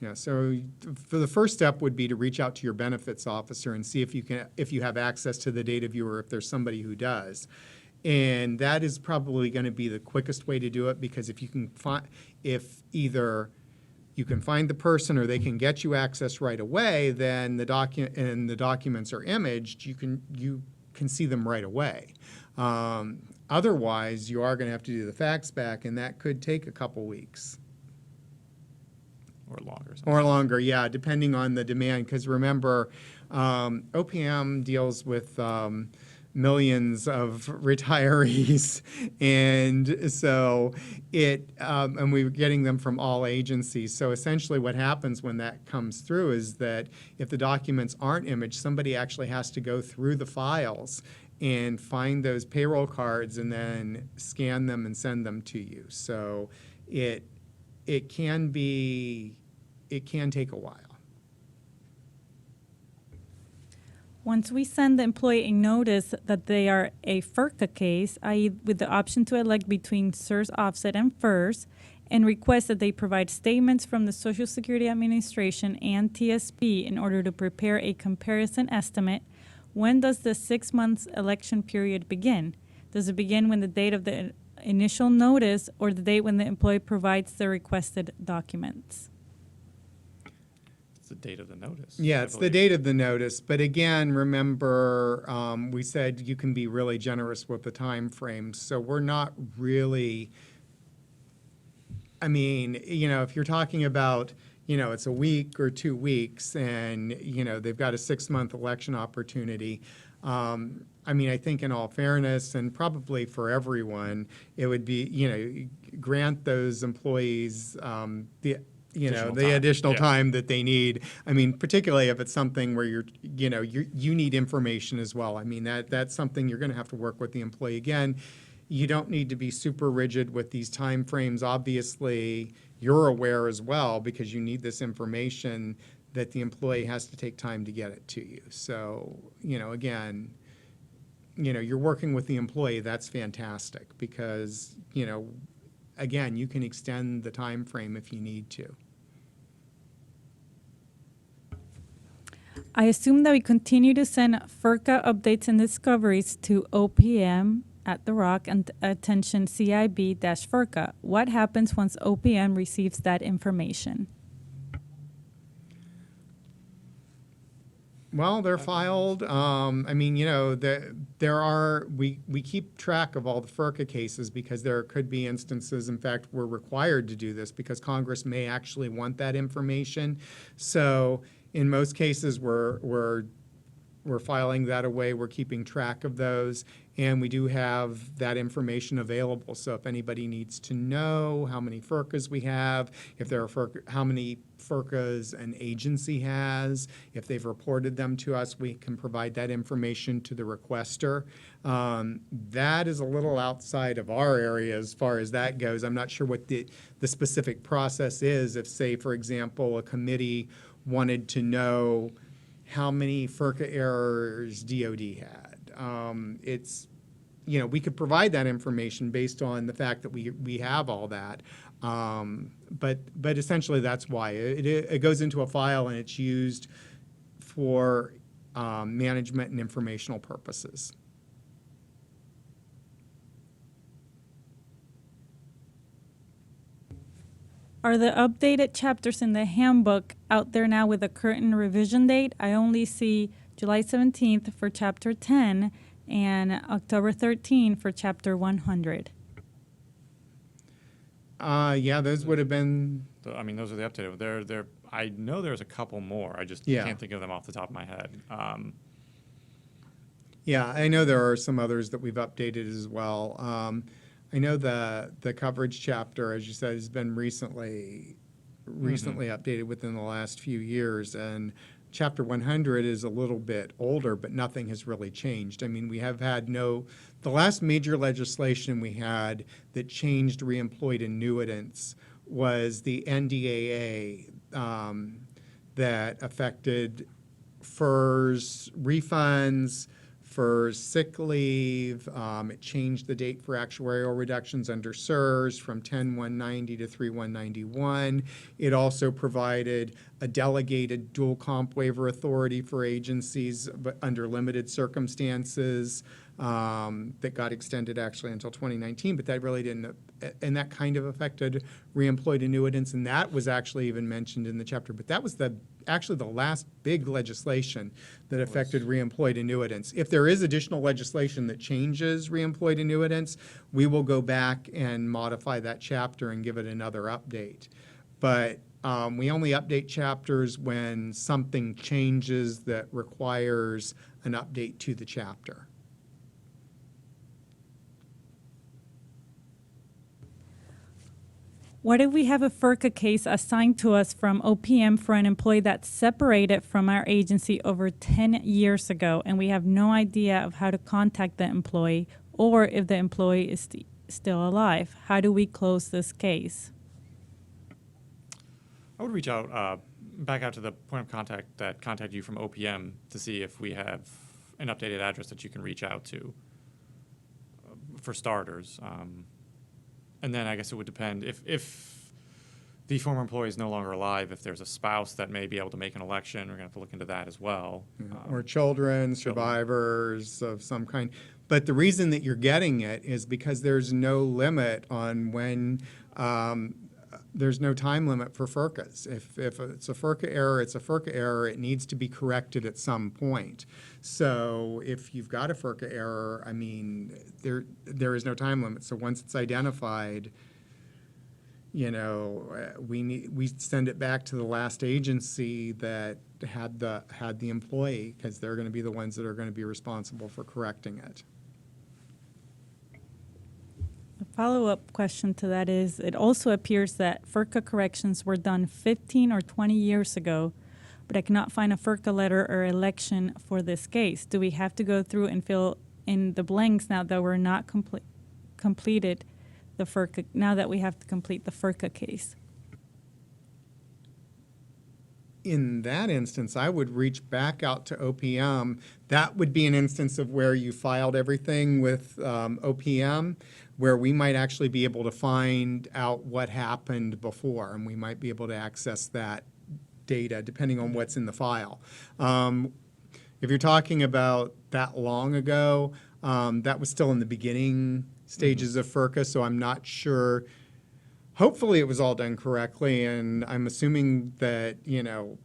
Yeah, so for the first step would be to reach out to your benefits officer and see if you have access to the data viewer, if there's somebody who does. And that is probably going to be the quickest way to do it, because if either you can find the person or they can get you access right away, then the documents are imaged, you can see them right away. Otherwise, you are going to have to do the fax back, and that could take a couple weeks. or longer. Or longer, yeah, depending on the demand. Because remember, OPM deals with millions of retirees, and so and we're getting them from all agencies. So essentially, what happens when that comes through is that if the documents aren't imaged, somebody actually has to go through the files and find those payroll cards and then scan them and send them to you. So it can take a while. Once we send the employee a notice that they are a FERCCA case, i.e. with the option to elect between Csrs offset and FERS, and request that they provide statements from the Social Security Administration and TSP in order to prepare a comparison estimate, when does the 6 months election period begin? Does it begin when the date of the initial notice or the date when the employee provides the requested documents? It's the date of the notice. Yeah, I it's the believe. date of the notice. But again, remember, we said you can be really generous with the time frame. So we're not really, I mean, if you're talking about, it's a week or 2 weeks and, they've got a 6-month election opportunity. I think in all fairness, and probably for everyone, it would be, grant those employees the additional time that they need. Particularly if it's something where you need information as well. That's something you're going to have to work with the employee. Again, you don't need to be super rigid with these time frames. Obviously, you're aware as well because you need this information that the employee has to take time to get it to you. So, again, you're working with the employee. That's fantastic because, again, you can extend the time frame if you need to. I assume that we continue to send FERCCA updates and discoveries to OPM at The Rock and attention CIB-FERCCA. What happens once OPM receives that information? Well, they're filed. There are, we keep track of all the FERCCA cases because there could be instances, in fact, we're required to do this because Congress may actually want that information. So in most cases, we're filing that away. We're keeping track of those, and we do have that information available. So if anybody needs to know how many FERCCAs we have, if there are how many FERCCAs an agency has, if they've reported them to us, we can provide that information to the requester. That is a little outside of our area as far as that goes. I'm not sure what the specific process is. If, say, for example, a committee wanted to know how many FERCCA errors DOD had. We could provide that information based on the fact that we have all that. But essentially that's why. It goes into a file and it's used for management and informational purposes. Are the updated chapters in the handbook out there now with a current revision date? I only see July 17th for Chapter 10 and October 13th for Chapter 100. Yeah, those would have been. Those are the updated. I know there's a couple more. I just Yeah. can't think of them off the top of my head. Yeah, I know there are some others that we've updated as well. I know the coverage chapter, as you said, has been recently updated within the last few years, and Chapter 100 is a little bit older, but nothing has really changed. We have had the last major legislation we had that changed reemployed annuitants was the NDAA that affected FERS refunds, for sick leave. It changed the date for actuarial reductions under Csrs from 10/190 to 3/191. It also provided a delegated dual comp waiver authority for agencies, but under limited circumstances, that got extended actually until 2019, but that really didn't, and that kind of affected reemployed annuitants, and that was actually even mentioned in the chapter. But that was actually the last big legislation that affected reemployed annuitants. If there is additional legislation that changes reemployed annuitants, we will go back and modify that chapter and give it another update. But we only update chapters when something changes that requires an update to the chapter. What if we have a FERCCA case assigned to us from OPM for an employee that's separated from our agency over 10 years ago, and we have no idea of how to contact the employee or if the employee is still alive? How do we close this case? I would reach out, back out to the point of contact that contacted you from OPM to see if we have an updated address that you can reach out to, for starters. And then I guess it would depend if the former employee is no longer alive, if there's a spouse that may be able to make an election, we're going to have to look into that as well. Or children, survivors of some kind. But the reason that you're getting it is because there's no limit on when, there's no time limit for FERCCAs. If it's a FERCCA error, it's a FERCCA error. It needs to be corrected at some point. So if you've got a FERCCA error, I mean, there is no time limit. So once it's identified, you know, we send it back to the last agency that had the employee, because they're going to be the ones that are going to be responsible for correcting it. A follow-up question to that is, it also appears that FERCCA corrections were done 15 or 20 years ago, but I cannot find a FERCCA letter or election for this case. Do we have to go through and fill in the blanks now that we're not completed the FERCCA, now that we have to complete the FERCCA case? In that instance, I would reach back out to OPM. That would be an instance of where you filed everything with OPM, where we might actually be able to find out what happened before, and we might be able to access that data depending on what's in the file. If you're talking about that long ago, that was still in the beginning stages of FERCCA, so I'm not sure. Hopefully it was all done correctly, and I'm assuming that, you know,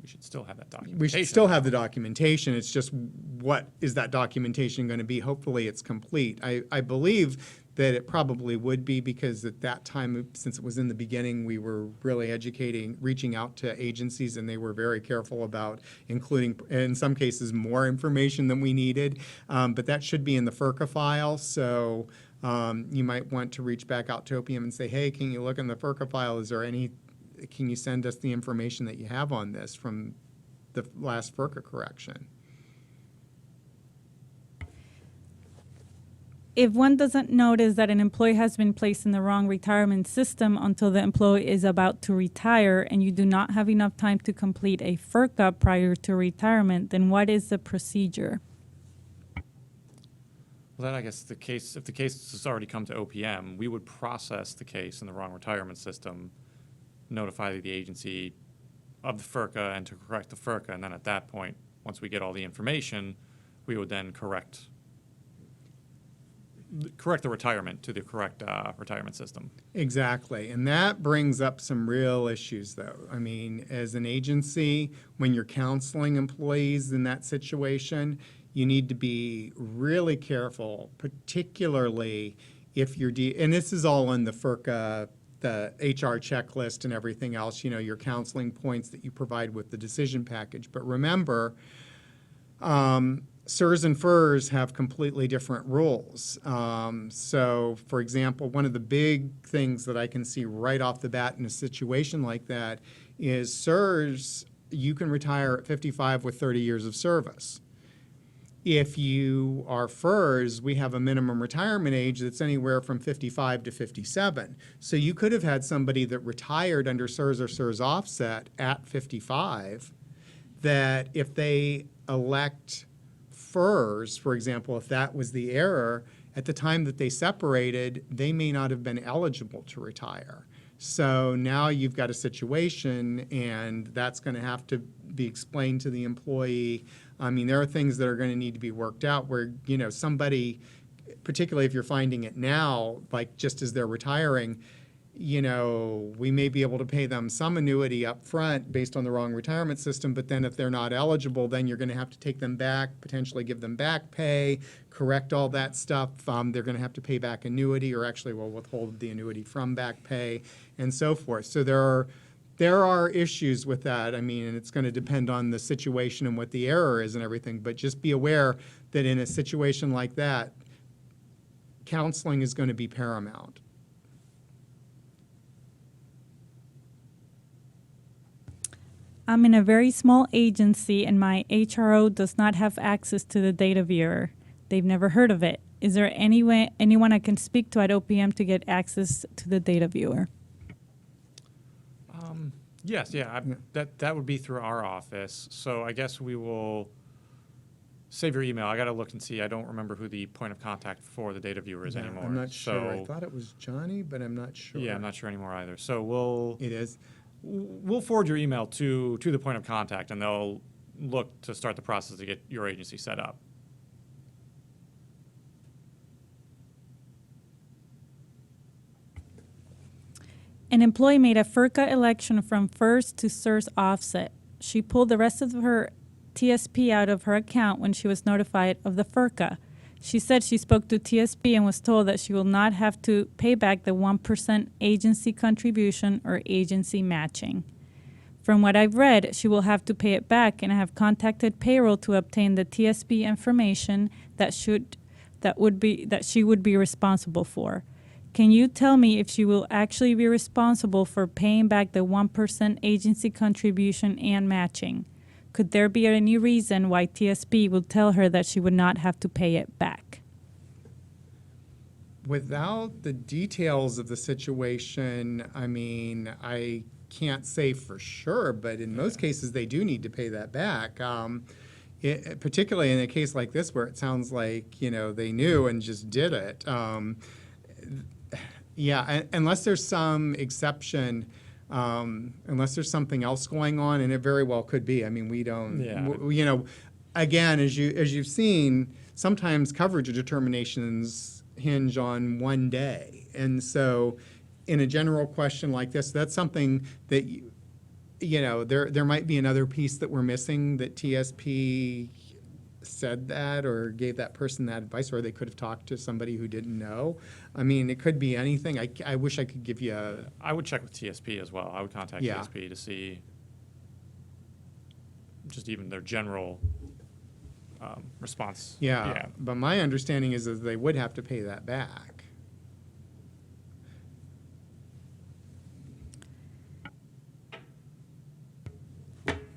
We should still have that documentation. we should still have the documentation. It's just, what is that documentation going to be? Hopefully it's complete. I believe that it probably would be, because at that time, since it was in the beginning, we were really reaching out to agencies, and they were very careful about including, in some cases, more information than we needed. But that should be in the FERCCA file, so you might want to reach back out to OPM and say, hey, can you look in the FERCCA file? Can you send us the information that you have on this from the last FERCCA correction? If one doesn't notice that an employee has been placed in the wrong retirement system until the employee is about to retire, and you do not have enough time to complete a FERCCA prior to retirement, then what is the procedure? Well, then I guess if the case has already come to OPM, we would process the case in the wrong retirement system, notify the agency of the FERCCA and to correct the FERCCA, and then at that point, once we get all the information, we would then correct the retirement to the correct retirement system. Exactly, and that brings up some real issues, though. I mean, as an agency, when you're counseling employees in that situation, you need to be really careful, particularly if you're, and this is all in the FERCCA, the HR checklist and everything else, you know, your counseling points that you provide with the decision package. But remember, Csrs and FERS have completely different rules. So, for example, one of the big things that I can see right off the bat in a situation like that is Csrs, you can retire at 55 with 30 years of service. If you are FERS, we have a minimum retirement age that's anywhere from 55 to 57. So you could have had somebody that retired under Csrs or Csrs offset at 55, that if they elect FERS, for example, if that was the error, at the time that they separated, they may not have been eligible to retire. So now you've got a situation, and that's going to have to be explained to the employee. I mean, there are things that are going to need to be worked out where, you know, somebody, particularly if you're finding it now, like just as they're retiring, you know, we may be able to pay them some annuity up front based on the wrong retirement system, but then if they're not eligible, then you're going to have to take them back, potentially give them back pay, correct all that stuff. They're going to have to pay back annuity, or actually will withhold the annuity from back pay, and so forth. So there are there are issues with that. I mean, and it's going to depend on the situation and what the error is and everything. But just be aware that in a situation like that, counseling is going to be paramount. I'm in a very small agency and my HRO does not have access to the data viewer. They've never heard of it. Is there anyone I can speak to at OPM to get access to the data viewer? Yes, yeah, that would be through our office. So I guess we will save your email. I got to look and see. I don't remember who the point of contact for the data viewer is Yeah, anymore. I'm not sure. I So, thought it was Johnny, but I'm not sure. yeah, I'm not sure anymore either. So It is. we'll forward your email to the point of contact, and they'll look to start the process to get your agency set up. An employee made a FERCCA election from FERS to CSRS offset. She pulled the rest of her TSP out of her account when she was notified of the FERCCA. She said she spoke to TSP and was told that she will not have to pay back the 1% agency contribution or agency matching. From what I've read, she will have to pay it back, and I have contacted Payroll to obtain the TSP information that she would be responsible for. Can you tell me if she will actually be responsible for paying back the 1% agency contribution and matching? Could there be any reason why TSP will tell her that she would not have to pay it back? Without the details of the situation, I mean, I can't say for sure, but in most cases, they do need to pay that back. Particularly in a case like this where it sounds like, you know, they knew and just did it. Yeah, unless there's some exception, unless there's something else going on, and it very well could be. I mean, we don't, Yeah. you know, again, as you've seen, sometimes coverage determinations hinge on one day, and so in a general question like this, that's something that you know there might be another piece that we're missing, that TSP said that or gave that person that advice, or they could have talked to somebody who didn't know. I mean, it could be anything. I wish I could give you a... I would check with TSP as well. I would contact Yeah. TSP to see just even their general response. Yeah, but my understanding is that they would have to pay that back.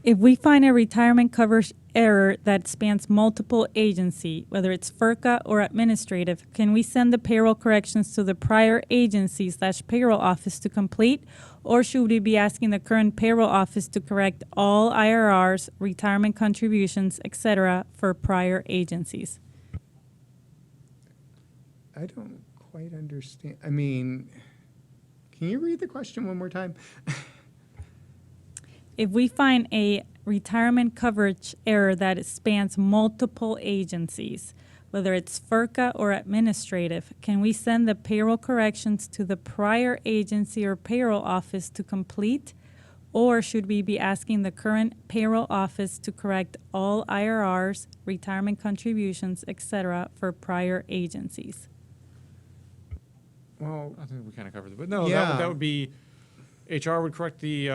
If we find a retirement coverage error that spans multiple agencies, whether it's FERCCA or administrative, can we send the payroll corrections to the prior agency/payroll office to complete? Or should we be asking the current payroll office to correct all IRRs, retirement contributions, etc. for prior agencies? I don't quite understand. I mean, can you read the question one more time? If we find a retirement coverage error that spans multiple agencies, whether it's FERCCA or administrative, can we send the payroll corrections to the prior agency or payroll office to complete? Or should we be asking the current payroll office to correct all IRRs, retirement contributions, etc. for prior agencies? Well, I think we kind of covered it. But no, Yeah. that would be, HR would correct the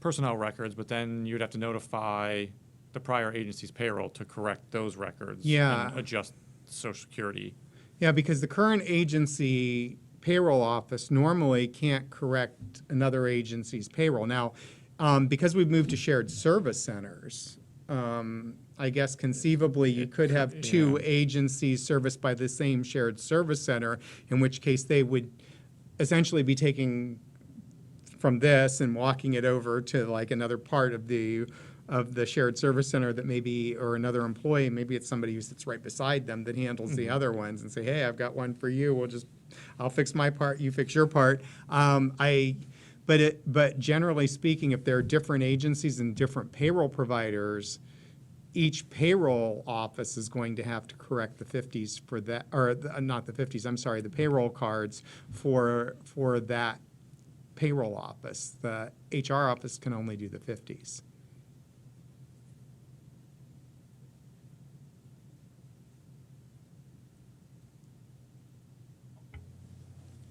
personnel records, but then you'd have to notify the prior agency's payroll to correct those records. Yeah. And adjust Social Security. yeah, because the current agency payroll office normally can't correct another agency's payroll. Now, because we've moved to shared service centers, I guess conceivably you could have two agencies serviced by the same shared service center, in which case they would essentially be taking from this and walking it over to like another part of the shared service center that maybe, or another employee, maybe it's somebody who sits right beside them that handles the other ones, and say, hey, I've got one for you. I'll fix my part, you fix your part. But generally speaking, if there are different agencies and different payroll providers, each payroll office is going to have to correct the 50s for that, or not the 50s, I'm sorry, the payroll cards for that payroll office. The HR office can only do the 50s.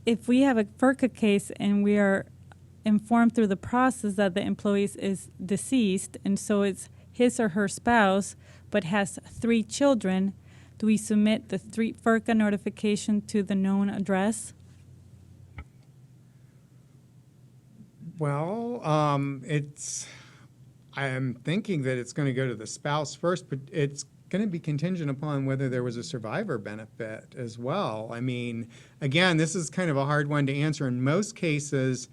If we have a FERCCA case and we are informed through the process that the employee is deceased, and so it's his or her spouse, but has 3 children, do we submit the FERCCA notification to the known address? Well, I'm thinking that it's going to go to the spouse first, but it's going to be contingent upon whether there was a survivor benefit as well. I mean, again, this is kind of a hard one to answer. In most cases,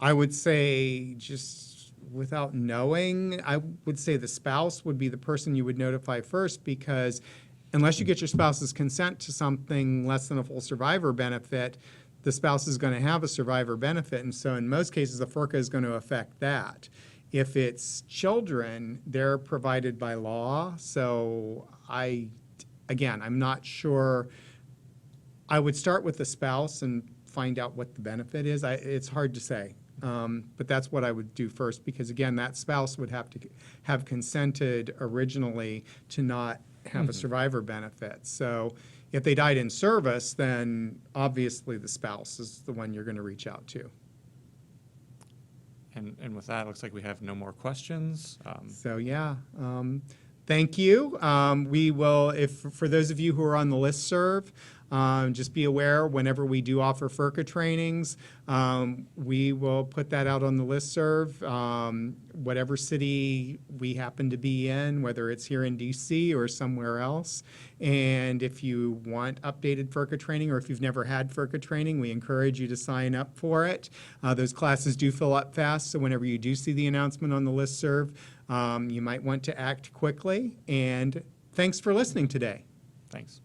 I would say, just without knowing, I would say the spouse would be the person you would notify first, because unless you get your spouse's consent to something less than a full survivor benefit, the spouse is going to have a survivor benefit. And so in most cases, the FERCCA is going to affect that. If it's children, they're provided by law. So I'm not sure. I would start with the spouse and find out what the benefit is. It's hard to say. But that's what I would do first, because again, that spouse would have to have consented originally to not have a survivor benefit. So if they died in service, then obviously the spouse is the one you're going to reach out to. And with that, it looks like we have no more questions. So yeah, thank you. We will, for those of you who are on the listserv, just be aware whenever we do offer FERCCA trainings, we will put that out on the listserv, whatever city we happen to be in, whether it's here in DC or somewhere else. And if you want updated FERCCA training, or if you've never had FERCCA training, we encourage you to sign up for it. Those classes do fill up fast, so whenever you do see the announcement on the listserv, you might want to act quickly. And thanks for listening today. Thanks.